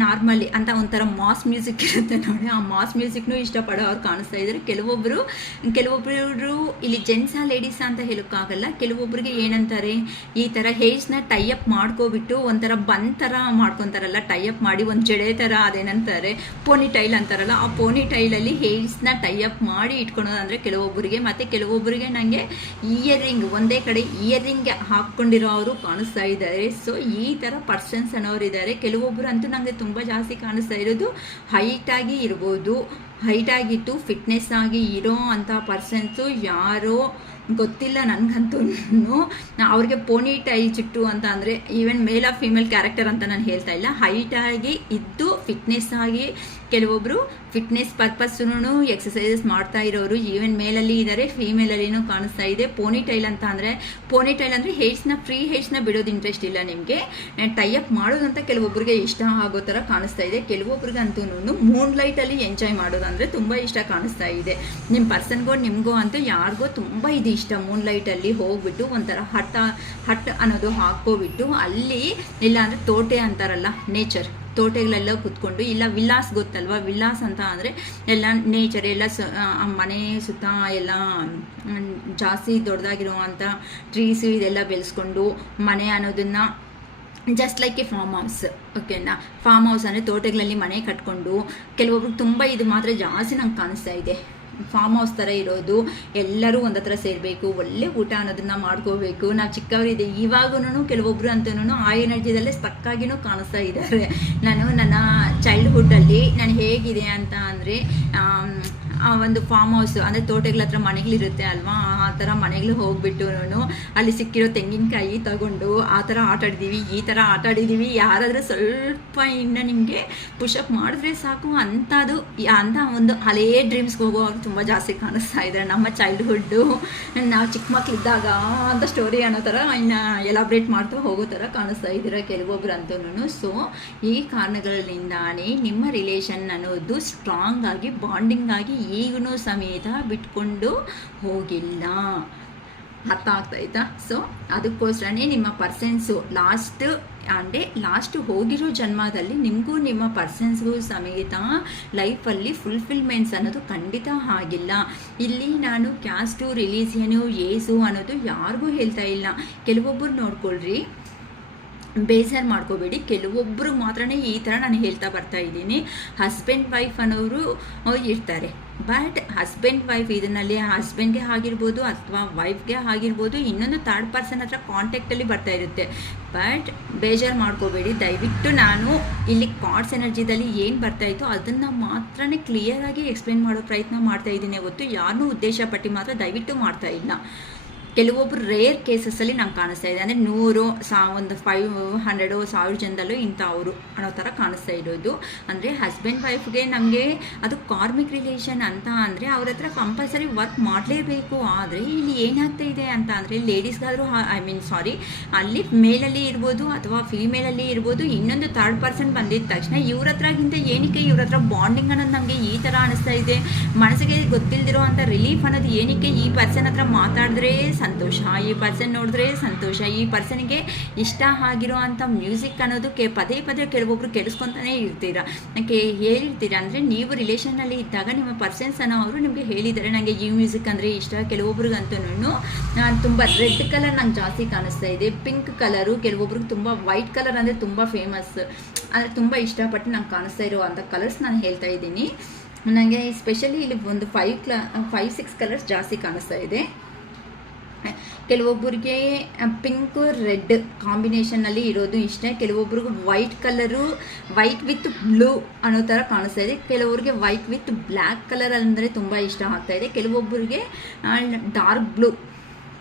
ನಾರ್ಮಲಿ ಅಂತ ಒಂಥರ ಮಾಸ್ ಮ್ಯೂಸಿಕ್ ಇರುತ್ತೆ ನೋಡಿ, ಆ ಮಾಸ್ ಮ್ಯೂಸಿಕ್ನೂ ಇಷ್ಟಪಡೋರು ಕಾಣಿಸ್ತಾ ಇದ್ದಾರೆ. ಕೆಲವೊಬ್ಬರು ಇಲ್ಲಿ ಜೆಂಟ್ಸಾ ಲೇಡೀಸಾ ಅಂತ ಹೇಳೋಕ್ಕಾಗಲ್ಲ. ಕೆಲವೊಬ್ಬರಿಗೆ ಏನಂತಾರೆ ಈ ಥರ ಹೇರ್ಸ್ನ ಟೈಅಪ್ ಮಾಡ್ಕೊಬಿಟ್ಟು ಒಂಥರ ಬನ್ ಥರ ಮಾಡ್ಕೊತಾರಲ್ಲ, ಟೈಅಪ್ ಮಾಡಿ ಒಂದು ಜಡೆ ಥರ ಅದೇನಂತಾರೆ ಪೋನಿ ಟೈಲ್ ಅಂತಾರಲ್ಲ, ಆ ಪೋನಿ ಟೈಲಲ್ಲಿ ಹೇರ್ಸ್ನ ಟೈಅಪ್ ಮಾಡಿ ಇಟ್ಕೊಳೋದು ಅಂದರೆ ಕೆಲವೊಬ್ಬರಿಗೆ. ಮತ್ತು ಕೆಲವೊಬ್ಬರಿಗೆ ನನಗೆ ಇಯರಿಂಗ್ ಒಂದೇ ಕಡೆ ಇಯರಿಂಗ್ ಹಾಕ್ಕೊಂಡಿರೋ ಅವರು ಕಾಣಿಸ್ತಾ ಇದ್ದಾರೆ. ಸೊ ಈ ಥರ ಪರ್ಸನ್ಸ್ ಅನ್ನೋರು ಇದ್ದಾರೆ. ಕೆಲವೊಬ್ಬರು ಅಂತೂ ನನಗೆ ತುಂಬ ಜಾಸ್ತಿ ಕಾಣಿಸ್ತಾ ಇರೋದು ಹೈಟಾಗಿ ಇರ್ಬೋದು, ಹೈಟಾಗಿತ್ತು ಫಿಟ್ನೆಸ್ ಆಗಿ ಇರೋ ಅಂಥ ಪರ್ಸನ್ಸು ಯಾರೋ ಗೊತ್ತಿಲ್ಲ ನನಗಂತೂ. ಅವ್ರಿಗೆ ಪೋನಿ ಟೈ ಚಿಟ್ಟು ಅಂತ ಅಂದರೆ even male of female character ಅಂತ ನಾನು ಹೇಳ್ತಾ ಇಲ್ಲ, ಹೈಟಾಗಿ ಇದ್ದು ಫಿಟ್ನೆಸ್ ಆಗಿ ಕೆಲವೊಬ್ಬರು ಫಿಟ್ನೆಸ್ ಪರ್ಪಸ್ಸೂ ಎಕ್ಸಸೈಸಸ್ ಮಾಡ್ತಾ ಇರೋರು ಈವನ್ ಮೇಲಲ್ಲಿ ಇದ್ದಾರೆ, ಫೀಮೇಲಲ್ಲಿನೂ ಕಾಣಿಸ್ತಾ ಇದೆ. ಪೋನಿ ಟೈಲ್ ಅಂದರೆ ಹೇರ್ಸ್ನ ಫ್ರೀ ಹೇರ್ಸ್ನ ಬಿಡೋದು ಇಂಟ್ರೆಸ್ಟ್ ಇಲ್ಲ ನಿಮಗೆ, ಟೈಅಪ್ ಮಾಡೋದಂತ ಕೆಲವೊಬ್ಬರಿಗೆ ಇಷ್ಟ ಆಗೋ ಥರ ಕಾಣಿಸ್ತಾ ಇದೆ. ಕೆಲವೊಬ್ರಿಗಂತೂ ಮೂನ್ ಲೈಟಲ್ಲಿ ಎಂಜಾಯ್ ಮಾಡೋದಂದರೆ ತುಂಬ ಇಷ್ಟ ಕಾಣಿಸ್ತಾ ಇದೆ. ನಿಮ್ಮ ಪರ್ಸನ್ಗೋ ನಿಮಗೋ ಅಂತೂ ಯಾರಿಗೋ ತುಂಬ ಇದು ಇಷ್ಟ. ಮೂನ್ ಲೈಟಲ್ಲಿ ಹೋಗ್ಬಿಟ್ಟು ಒಂಥರ ಹಟ್ ಅನ್ನೋದು ಹಾಕೋಬಿಟ್ಟು ಅಲ್ಲಿ ಇಲ್ಲ ಅಂದರೆ ತೋಟೆ ಅಂತಾರಲ್ಲ, ನೇಚರ್ ತೋಟಗಳೆಲ್ಲ ಕುತ್ಕೊಂಡು, ಇಲ್ಲ ವಿಲ್ಲಾಸ್ ಗೊತ್ತಲ್ವ, ವಿಲ್ಲಾಸ್ ಅಂತ ಅಂದರೆ ಎಲ್ಲ ನೇಚರ್ ಎಲ್ಲ ಮನೆ ಸುತ್ತ ಎಲ್ಲ ಜಾಸ್ತಿ ದೊಡ್ಡದಾಗಿರುವಂಥ ಟ್ರೀಸು ಇದೆಲ್ಲ ಬೆಳೆಸ್ಕೊಂಡು ಮನೆ ಅನ್ನೋದನ್ನು just like A farm house. ಓಕೆನಾ, ಫಾರ್ಮ್ ಹೌಸ್ ಅಂದರೆ ತೋಟಗಳಲ್ಲಿ ಮನೆ ಕಟ್ಕೊಂಡು ಕೆಲವೊಬ್ರಿಗೆ ತುಂಬ ಇದು ಮಾತ್ರ ಜಾಸ್ತಿ ನಂಗೆ ಕಾಣಿಸ್ತಾ ಇದೆ. ಫಾರ್ಮ್ ಹೌಸ್ ಥರ ಇರೋದು, ಎಲ್ಲರೂ ಒಂದು ಹತ್ರ ಸೇರಬೇಕು, ಒಳ್ಳೆ ಊಟ ಅನ್ನೋದನ್ನ ಮಾಡ್ಕೋಬೇಕು. ನಾವು ಚಿಕ್ಕವರಿದೆ ಇವಾಗೂ ಕೆಲವೊಬ್ರು ಅಂತನೂ ಆ ಎನರ್ಜಿದಲ್ಲೇ ಸ್ಟಕ್ಕಾಗಿನೂ ಕಾಣಿಸ್ತಾ ಇದ್ದಾರೆ. ನಾನು ನನ್ನ ಚೈಲ್ಡ್ಹುಡ್ಡಲ್ಲಿ ನಾನು ಹೇಗಿದೆ ಅಂತ ಅಂದರೆ ಒಂದು ಫಾರ್ಮ್ ಹೌಸ್ ಅಂದರೆ ತೋಟಗಳ ಹತ್ರ ಮನೆಗಳಿರುತ್ತೆ ಅಲ್ವಾ, ಆ ಥರ ಮನೆಗಳು ಹೋಗ್ಬಿಟ್ಟು ಅಲ್ಲಿ ಸಿಕ್ಕಿರೋ ತೆಂಗಿನಕಾಯಿ ತಗೊಂಡು ಆ ಥರ ಆಟ ಆಡಿದ್ದೀವಿ, ಈ ಥರ ಆಟ ಆಡಿದ್ದೀವಿ. ಯಾರಾದರೂ ಸ್ವಲ್ಪ ಇನ್ನು ನಿಮಗೆ ಪುಷಪ್ ಮಾಡಿದ್ರೆ ಸಾಕು ಅಂಥದ್ದು ಅಂತ ಒಂದು ಹಳೇ ಡ್ರೀಮ್ಸ್ಗೆ ಹೋಗೋರು ತುಂಬ ಜಾಸ್ತಿ ಕಾಣಿಸ್ತಾ ಇದ್ದಾರೆ. ನಮ್ಮ ಚೈಲ್ಡ್ಹುಡ್ಡು ನಾವು ಚಿಕ್ಕ ಮಕ್ಕಳಿದ್ದಾಗ ಅಂತ ಸ್ಟೋರಿ ಅನ್ನೋ ಥರ ಇನ್ನು ಎಲಾಬ್ರೇಟ್ ಮಾಡ್ತಾ ಹೋಗೋ ಥರ ಕಾಣಿಸ್ತಾ ಇದ್ದೀರ ಕೆಲವೊಬ್ರು ಅಂತನೂ. ಸೊ ಈ ಕಾರಣಗಳಿಂದಾನೇ ನಿಮ್ಮ ರಿಲೇಷನ್ ಅನ್ನೋದು ಸ್ಟ್ರಾಂಗ್ ಆಗಿ ಬಾಂಡಿಂಗ್ ಆಗಿ ಈಗೂ ಸಮೇತ ಬಿಟ್ಕೊಂಡು ಹೋಗಿಲ್ಲ. ಅರ್ಥ ಆಗ್ತಾಯ್ತಾ? ಸೊ ಅದಕ್ಕೋಸ್ಕರನೇ ನಿಮ್ಮ ಪರ್ಸನ್ಸು ಲಾಸ್ಟ್ ಹೋಗಿರೋ ಜನ್ಮದಲ್ಲಿ ನಿಮಗೂ ನಿಮ್ಮ ಪರ್ಸನ್ಸ್ಗೂ ಸಮೇತ ಲೈಫಲ್ಲಿ ಫುಲ್ಫಿಲ್ಮೆಂಟ್ಸ್ ಅನ್ನೋದು ಖಂಡಿತ ಆಗಿಲ್ಲ. ಇಲ್ಲಿ ನಾನು ಕ್ಯಾಸ್ಟು ರಿಲೀಜಿಯನು ಏಸು ಅನ್ನೋದು ಯಾರಿಗೂ ಹೇಳ್ತಾ ಇಲ್ಲ. ಕೆಲವೊಬ್ಬರು ನೋಡ್ಕೊಳ್ರಿ, ಬೇಜಾರು ಮಾಡ್ಕೋಬೇಡಿ, ಕೆಲವೊಬ್ಬರು ಮಾತ್ರನೇ ಈ ಥರ ನಾನು ಹೇಳ್ತಾ ಬರ್ತಾ ಇದ್ದೀನಿ. ಹಸ್ಬೆಂಡ್ ವೈಫ್ ಅನ್ನೋರು ಇರ್ತಾರೆ, ಬಟ್ ಹಸ್ಬೆಂಡ್ ವೈಫ್ ಇದನ್ನಲ್ಲಿ ಹಸ್ಬೆಂಡ್ಗೆ ಆಗಿರ್ಬೋದು ಅಥವಾ ವೈಫ್ಗೆ ಆಗಿರ್ಬೋದು ಇನ್ನೊಂದು ಥರ್ಡ್ ಪರ್ಸನ್ ಹತ್ರ ಕಾಂಟ್ಯಾಕ್ಟಲ್ಲಿ ಬರ್ತಾ ಇರುತ್ತೆ. ಬಟ್ ಬೇಜಾರು ಮಾಡ್ಕೋಬೇಡಿ, ದಯವಿಟ್ಟು ನಾನು ಇಲ್ಲಿ ಕಾರ್ಡ್ಸ್ ಎನರ್ಜಿದಲ್ಲಿ ಏನು ಬರ್ತಾಯಿತ್ತು ಅದನ್ನು ಮಾತ್ರ ಕ್ಲಿಯರಾಗಿ ಎಕ್ಸ್ಪ್ಲೇನ್ ಮಾಡೋ ಪ್ರಯತ್ನ ಮಾಡ್ತಾ ಇದ್ದೀನಿ ಹೊತ್ತು ಯಾರನ್ನೂ ಉದ್ದೇಶ ಪಟ್ಟು ಮಾತ್ರ ದಯವಿಟ್ಟು ಮಾಡ್ತಾ ಇಲ್ಲ. ಕೆಲವೊಬ್ಬರು ರೇರ್ ಕೇಸಸ್ಸಲ್ಲಿ ನಂಗೆ ಕಾಣಿಸ್ತಾ ಇದೆ, ಅಂದರೆ 100 ಒಂದು 500 1000 ಜನದಲ್ಲೂ ಇಂಥವ್ರು ಅನ್ನೋ ಥರ ಕಾಣಿಸ್ತಾ ಇರೋದು. ಅಂದರೆ ಹಸ್ಬೆಂಡ್ ವೈಫ್ಗೆ ನಮಗೆ ಅದು ಕಾರ್ಮಿಕ್ ರಿಲೇಷನ್ ಅಂತ ಅಂದರೆ ಅವ್ರ ಹತ್ರ ಕಂಪಲ್ಸರಿ ವರ್ಕ್ ಮಾಡಲೇಬೇಕು. ಆದರೆ ಇಲ್ಲಿ ಏನಾಗ್ತಾ ಇದೆ ಅಂತ ಅಂದರೆ ಲೇಡೀಸ್ಗಾದರೂ ಅಲ್ಲಿ ಮೇಲಲ್ಲಿ ಇರ್ಬೋದು ಅಥವಾ ಫೀಮೇಲಲ್ಲಿ ಇರ್ಬೋದು, ಇನ್ನೊಂದು ಥರ್ಡ್ ಪರ್ಸನ್ ಬಂದಿದ್ದ ತಕ್ಷಣ ಇವ್ರ ಹತ್ರಗಿಂತ ಏನಕ್ಕೆ ಇವ್ರ ಹತ್ರ ಬಾಂಡಿಂಗ್ ಅನ್ನೋದು ನಮಗೆ ಈ ಥರ ಅನಿಸ್ತಾ ಇದೆ. ಮನಸ್ಸಿಗೆ ಗೊತ್ತಿಲ್ದಿರೋ ಅಂಥ ರಿಲೀಫ್ ಅನ್ನೋದು ಏನಕ್ಕೆ, ಈ ಪರ್ಸನ್ ಹತ್ರ ಮಾತಾಡಿದ್ರೆ ಸಂತೋಷ, ಈ ಪರ್ಸನ್ ನೋಡಿದ್ರೆ ಸಂತೋಷ, ಈ ಪರ್ಸನ್ಗೆ ಇಷ್ಟ ಆಗಿರೋ ಅಂಥ ಮ್ಯೂಸಿಕ್ ಅನ್ನೋದು ಪದೇ ಪದೇ ಕೆಲವೊಬ್ರು ಕೇಳಿಸ್ಕೊತಾನೆ ಇರ್ತೀರ, ಹೇಳಿರ್ತೀರ. ಅಂದರೆ ನೀವು ರಿಲೇಷನ್ನಲ್ಲಿ ಇದ್ದಾಗ ನಿಮ್ಮ ಪರ್ಸನ್ಸ್ ಅನ್ನೋ ಅವರು ನಿಮಗೆ ಹೇಳಿದ್ದಾರೆ ನನಗೆ ಈ ಮ್ಯೂಸಿಕ್ ಅಂದರೆ ಇಷ್ಟ. ಕೆಲವೊಬ್ರಿಗಂತೂ ತುಂಬ ರೆಡ್ ಕಲರ್ ನಂಗೆ ಜಾಸ್ತಿ ಕಾಣಿಸ್ತಾ ಇದೆ, ಪಿಂಕ್ ಕಲರು, ಕೆಲವೊಬ್ರಿಗೆ ತುಂಬ ವೈಟ್ ಕಲರ್ ಅಂದರೆ ತುಂಬ ಫೇಮಸ್, ಅಂದರೆ ತುಂಬ ಇಷ್ಟಪಟ್ಟು ನಂಗೆ ಕಾಣಿಸ್ತಾ ಇರೋ ಅಂಥ ಕಲರ್ಸ್ ನಾನು ಹೇಳ್ತಾ ಇದ್ದೀನಿ. ನನಗೆ ಸ್ಪೆಷಲಿ ಇಲ್ಲಿ ಒಂದು 5-6 ಕಲರ್ಸ್ ಜಾಸ್ತಿ ಕಾಣಿಸ್ತಾ ಇದೆ. ಕೆಲವೊಬ್ಬರಿಗೆ ಪಿಂಕ್ ರೆಡ್ ಕಾಂಬಿನೇಷನ್ನಲ್ಲಿ ಇರೋದು ಇಷ್ಟ, ಕೆಲವೊಬ್ರಿಗೆ white colour white with blue ಅನ್ನೋ ಥರ ಕಾಣಿಸ್ತಾ ಇದೆ, ಕೆಲವೊಬ್ಬರಿಗೆ ವೈಟ್ ವಿತ್ ಬ್ಲ್ಯಾಕ್ ಕಲರ್ ಅಂದರೆ ತುಂಬ ಇಷ್ಟ ಆಗ್ತಾ ಇದೆ, ಕೆಲವೊಬ್ಬರಿಗೆ ಡಾರ್ಕ್ ಬ್ಲೂ,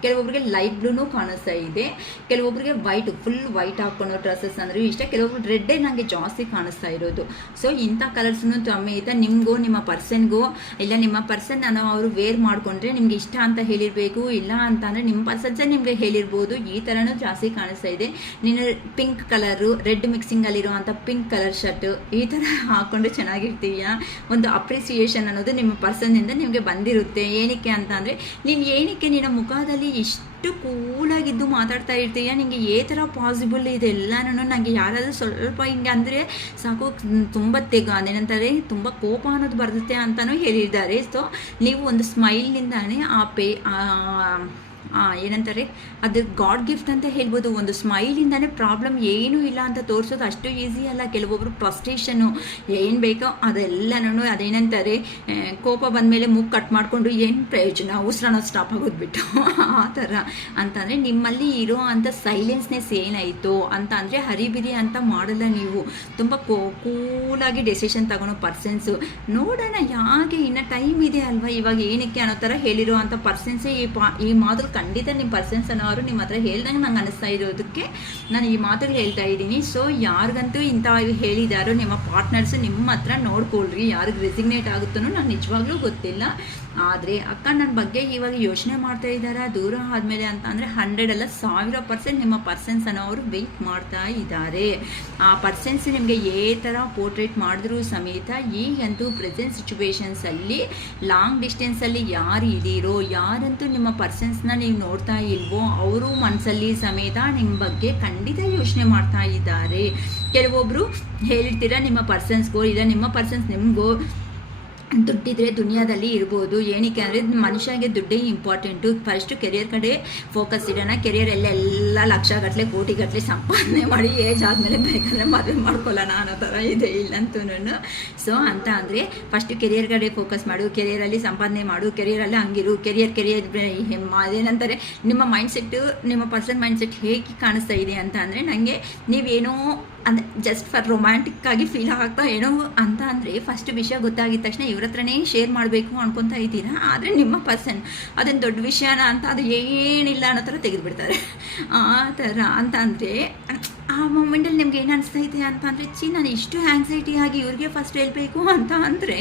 ಕೆಲವೊಬ್ಬರಿಗೆ ಲೈಟ್ ಬ್ಲೂನೂ ಕಾಣಿಸ್ತಾ ಇದೆ, ಕೆಲವೊಬ್ಬರಿಗೆ ವೈಟ್ ಫುಲ್ ವೈಟ್ ಹಾಕ್ಕೊಳ್ಳೋ ಡ್ರೆಸ್ಸಸ್ ಅಂದರೆ ಇಷ್ಟ, ಕೆಲವೊಬ್ರು ರೆಡ್ಡೇ ನನಗೆ ಜಾಸ್ತಿ ಕಾಣಿಸ್ತಾ ಇರೋದು. ಸೊ ಇಂಥ ಕಲರ್ಸ್ನು ಸಮೇತ ನಿಮಗೂ ನಿಮ್ಮ ಪರ್ಸನ್ಗೂ ಇಲ್ಲ ನಿಮ್ಮ ಪರ್ಸನ್ ಅನ್ನೋ ಅವರು ವೇರ್ ಮಾಡಿಕೊಂಡ್ರೆ ನಿಮ್ಗೆ ಇಷ್ಟ ಅಂತ ಹೇಳಿರಬೇಕು, ಇಲ್ಲ ಅಂತ ಅಂದರೆ ನಿಮ್ಮ ಪರ್ಸನ್ಸೇ ನಿಮಗೆ ಹೇಳಿರ್ಬೋದು. ಈ ಥರನೂ ಜಾಸ್ತಿ ಕಾಣಿಸ್ತಾ ಇದೆ. ನೀನು ಪಿಂಕ್ ಕಲರು ರೆಡ್ ಮಿಕ್ಸಿಂಗಲ್ಲಿರುವಂಥ ಪಿಂಕ್ ಕಲರ್ ಶರ್ಟು ಈ ಥರ ಹಾಕ್ಕೊಂಡು ಚೆನ್ನಾಗಿರ್ತೀಯಾ, ಒಂದು ಅಪ್ರಿಸಿಯೇಷನ್ ಅನ್ನೋದು ನಿಮ್ಮ ಪರ್ಸನ್ನಿಂದ ನಿಮಗೆ ಬಂದಿರುತ್ತೆ. ಏನಕ್ಕೆ ಅಂತ ಅಂದರೆ ಏನಕ್ಕೆ ನಿನ್ನ ಮುಖದಲ್ಲಿ ಇಷ್ಟು ಕೂಲಾಗಿದ್ದು ಮಾತಾಡ್ತಾ ಇರ್ತೀಯ, ನಿಮಗೆ ಏ ಥರ ಪಾಸಿಬಲ್ ಇದೆಲ್ಲನೂ ನನಗೆ ಯಾರಾದರೂ ಸ್ವಲ್ಪ ಹಿಂಗೆ ಅಂದರೆ ಸಾಕು ತುಂಬ ಅದೇನಂತಾರೆ ತುಂಬ ಕೋಪ ಅನ್ನೋದು ಬರುತ್ತೆ ಅಂತಲೂ ಹೇಳಿದ್ದಾರೆ. ಸೊ ನೀವು ಒಂದು ಸ್ಮೈಲ್ನಿಂದಾನೇ ಏನಂತಾರೆ, ಅದು ಗಾಡ್ ಗಿಫ್ಟ್ ಅಂತ ಹೇಳ್ಬೋದು. ಒಂದು ಸ್ಮೈಲಿಂದಾನೇ ಪ್ರಾಬ್ಲಮ್ ಏನೂ ಇಲ್ಲ ಅಂತ ತೋರಿಸೋದು ಅಷ್ಟು ಈಸಿ ಅಲ್ಲ. ಕೆಲವೊಬ್ಬರು ಫ್ರಸ್ಟ್ರೇಷನ್ನು ಏನು ಬೇಕೋ ಅದೆಲ್ಲನೂ ಅದೇನಂತಾರೆ, ಕೋಪ ಬಂದಮೇಲೆ ಮೂಗು ಕಟ್ ಮಾಡಿಕೊಂಡು ಏನು ಪ್ರಯೋಜನ, ಉಸಿರಾಡೋದು ಸ್ಟಾಪ್ ಆಗೋದು ಬಿಟ್ಟು ಆ ಥರ. ಅಂತಂದರೆ ನಿಮ್ಮಲ್ಲಿ ಇರೋ ಅಂಥ ಸೈಲೆನ್ಸ್ನೆಸ್ ಏನಾಯಿತು ಅಂತ ಅಂದರೆ ಹರಿಬಿರಿ ಅಂತ ಮಾಡಲ್ಲ. ನೀವು ತುಂಬ ಕೂಲಾಗಿ ಡೆಸಿಷನ್ ತಗೊಳ್ಳೋ ಪರ್ಸನ್ಸು. ನೋಡೋಣ ಯಾಕೆ ಇನ್ನು ಟೈಮ್ ಇದೆ ಅಲ್ವಾ, ಇವಾಗ ಏನಕ್ಕೆ ಅನ್ನೋ ಥರ ಹೇಳಿರೋ ಅಂಥ ಪರ್ಸನ್ಸೇ ಈ ಮಾತು ಖಂಡಿತ ನಿಮ್ಮ ಪರ್ಸನ್ಸ್ ಅನ್ನೋರು ನಿಮ್ಮ ಹತ್ರ ಹೇಳ್ದಂಗೆ ನಂಗೆ ಅನಿಸ್ತಾ ಇರೋದಕ್ಕೆ ನಾನು ಈ ಮಾತುಗಳು ಹೇಳ್ತಾ ಇದ್ದೀನಿ. ಸೊ ಯಾರಿಗಂತೂ ಇಂಥ ಹೇಳಿದಾರೋ ನಿಮ್ಮ ಪಾರ್ಟ್ನರ್ಸು ನಿಮ್ಮ ಹತ್ರ ನೋಡ್ಕೊಳ್ರಿ. ಯಾರಿಗೆ ರೆಸಿಗ್ನೇಟ್ ಆಗುತ್ತೋ ನಂಗೆ ನಿಜವಾಗ್ಲೂ ಗೊತ್ತಿಲ್ಲ. ಆದರೆ ಅಕ್ಕ ನನ್ನ ಬಗ್ಗೆ ಇವಾಗ ಯೋಚನೆ ಮಾಡ್ತಾ ಇದ್ದಾರೆ ದೂರ ಆದಮೇಲೆ ಅಂತ ಅಂದರೆ 100 ಅಲ್ಲ 1000% ನಿಮ್ಮ ಪರ್ಸನ್ಸ್ ಅನ್ನೋರು ವೆಯ್ಟ್ ಮಾಡ್ತಾ ಇದ್ದಾರೆ. ಆ ಪರ್ಸನ್ಸ್ ನಿಮಗೆ ಏ ಥರ ಪೋರ್ಟ್ರೇಟ್ ಮಾಡಿದ್ರೂ ಸಮೇತ ಈಗಂತೂ ಪ್ರೆಸೆಂಟ್ ಸಿಚುವೇಶನ್ಸಲ್ಲಿ ಲಾಂಗ್ ಡಿಸ್ಟೆನ್ಸಲ್ಲಿ ಯಾರು ಇದೀರೋ, ಯಾರಂತೂ ನಿಮ್ಮ ಪರ್ಸನ್ಸ್ನ ನೀವು ನೋಡ್ತಾ ಇಲ್ವೋ ಅವರು ಮನಸ್ಸಲ್ಲಿ ಸಮೇತ ನಿಮ್ಮ ಬಗ್ಗೆ ಖಂಡಿತ ಯೋಚನೆ ಮಾಡ್ತಾ ಇದ್ದಾರೆ. ಕೆಲವೊಬ್ಬರು ಹೇಳಿರ್ತೀರ ನಿಮ್ಮ ಪರ್ಸನ್ಸ್ಗೋ ಇಲ್ಲ ನಿಮ್ಮ ಪರ್ಸನ್ಸ್ ನಿಮಗೋ ದುಡ್ಡಿದ್ರೆ ದುನಿಯಾದಲ್ಲಿ ಇರ್ಬೋದು. ಏನಕ್ಕೆ ಅಂದರೆ ಮನುಷ್ಯನಿಗೆ ದುಡ್ಡೇ ಇಂಪಾರ್ಟೆಂಟು. ಫಸ್ಟು ಕೆರಿಯರ್ ಕಡೆ ಫೋಕಸ್ ಇಡೋಣ. ಕೆರಿಯರಲ್ಲೆಲ್ಲ ಲಕ್ಷಗಟ್ಟಲೆ ಕೋಟಿಗಟ್ಟಲೆ ಸಂಪಾದನೆ ಮಾಡಿ ಏಜ್ ಆದಮೇಲೆ ಬೇಕಾದರೆ ಮದುವೆ ಮಾಡ್ಕೊಳ್ಳೋಣ ಅನ್ನೋ ಥರ ಇದೆ ಇಲ್ಲಂತೂ. ಸೊ ಅಂತ ಅಂದರೆ ಫಸ್ಟು ಕೆರಿಯರ್ ಕಡೆ ಫೋಕಸ್ ಮಾಡು, ಕೆರಿಯರಲ್ಲಿ ಸಂಪಾದನೆ ಮಾಡು, ಕೆರಿಯರಲ್ಲಿ ಹಂಗಿರು. ಕೆರಿಯರ್ ಅದೇನಂತಾರೆ ನಿಮ್ಮ ಮೈಂಡ್ಸೆಟ್ಟು, ನಿಮ್ಮ ಪರ್ಸನ್ ಮೈಂಡ್ಸೆಟ್ ಹೇಗೆ ಕಾಣಿಸ್ತಾ ಇದೆ ಅಂತ ಅಂದರೆ ನನಗೆ ನೀವೇನೋ ಅಂದರೆ ಜಸ್ಟ್ ಫಾರ್ ರೊಮ್ಯಾಂಟಿಕ್ ಆಗಿ ಫೀಲ್ ಆಗ್ತಾ ಏನೋ ಅಂತ ಅಂದರೆ ಫಸ್ಟ್ ವಿಷಯ ಗೊತ್ತಾಗಿದ ತಕ್ಷಣ ಇವ್ರ ಹತ್ರನೇ ಶೇರ್ ಮಾಡಬೇಕು ಅನ್ಕೊತಾ ಇದ್ದೀರಾ. ಆದರೆ ನಿಮ್ಮ ಪರ್ಸನ್ ಅದನ್ನು ದೊಡ್ಡ ವಿಷಯನ ಅಂತ ಅದು ಏನಿಲ್ಲ ಅನ್ನೋ ಥರ ತೆಗೆದುಬಿಡ್ತಾರೆ ಆ ಥರ. ಅಂತ ಅಂದರೆ ಆ ಮೂಮೆಂಟಲ್ಲಿ ನಿಮ್ಗೆ ಏನು ಅನಿಸ್ತಾ ಇದೆ ಅಂತ ಅಂದರೆ ನಾನು ಇಷ್ಟು ಆ್ಯಂಗ್ಸೈಟಿ ಆಗಿ ಇವ್ರಿಗೆ ಫಸ್ಟ್ ಹೇಳ್ಬೇಕು ಅಂತ ಅಂದರೆ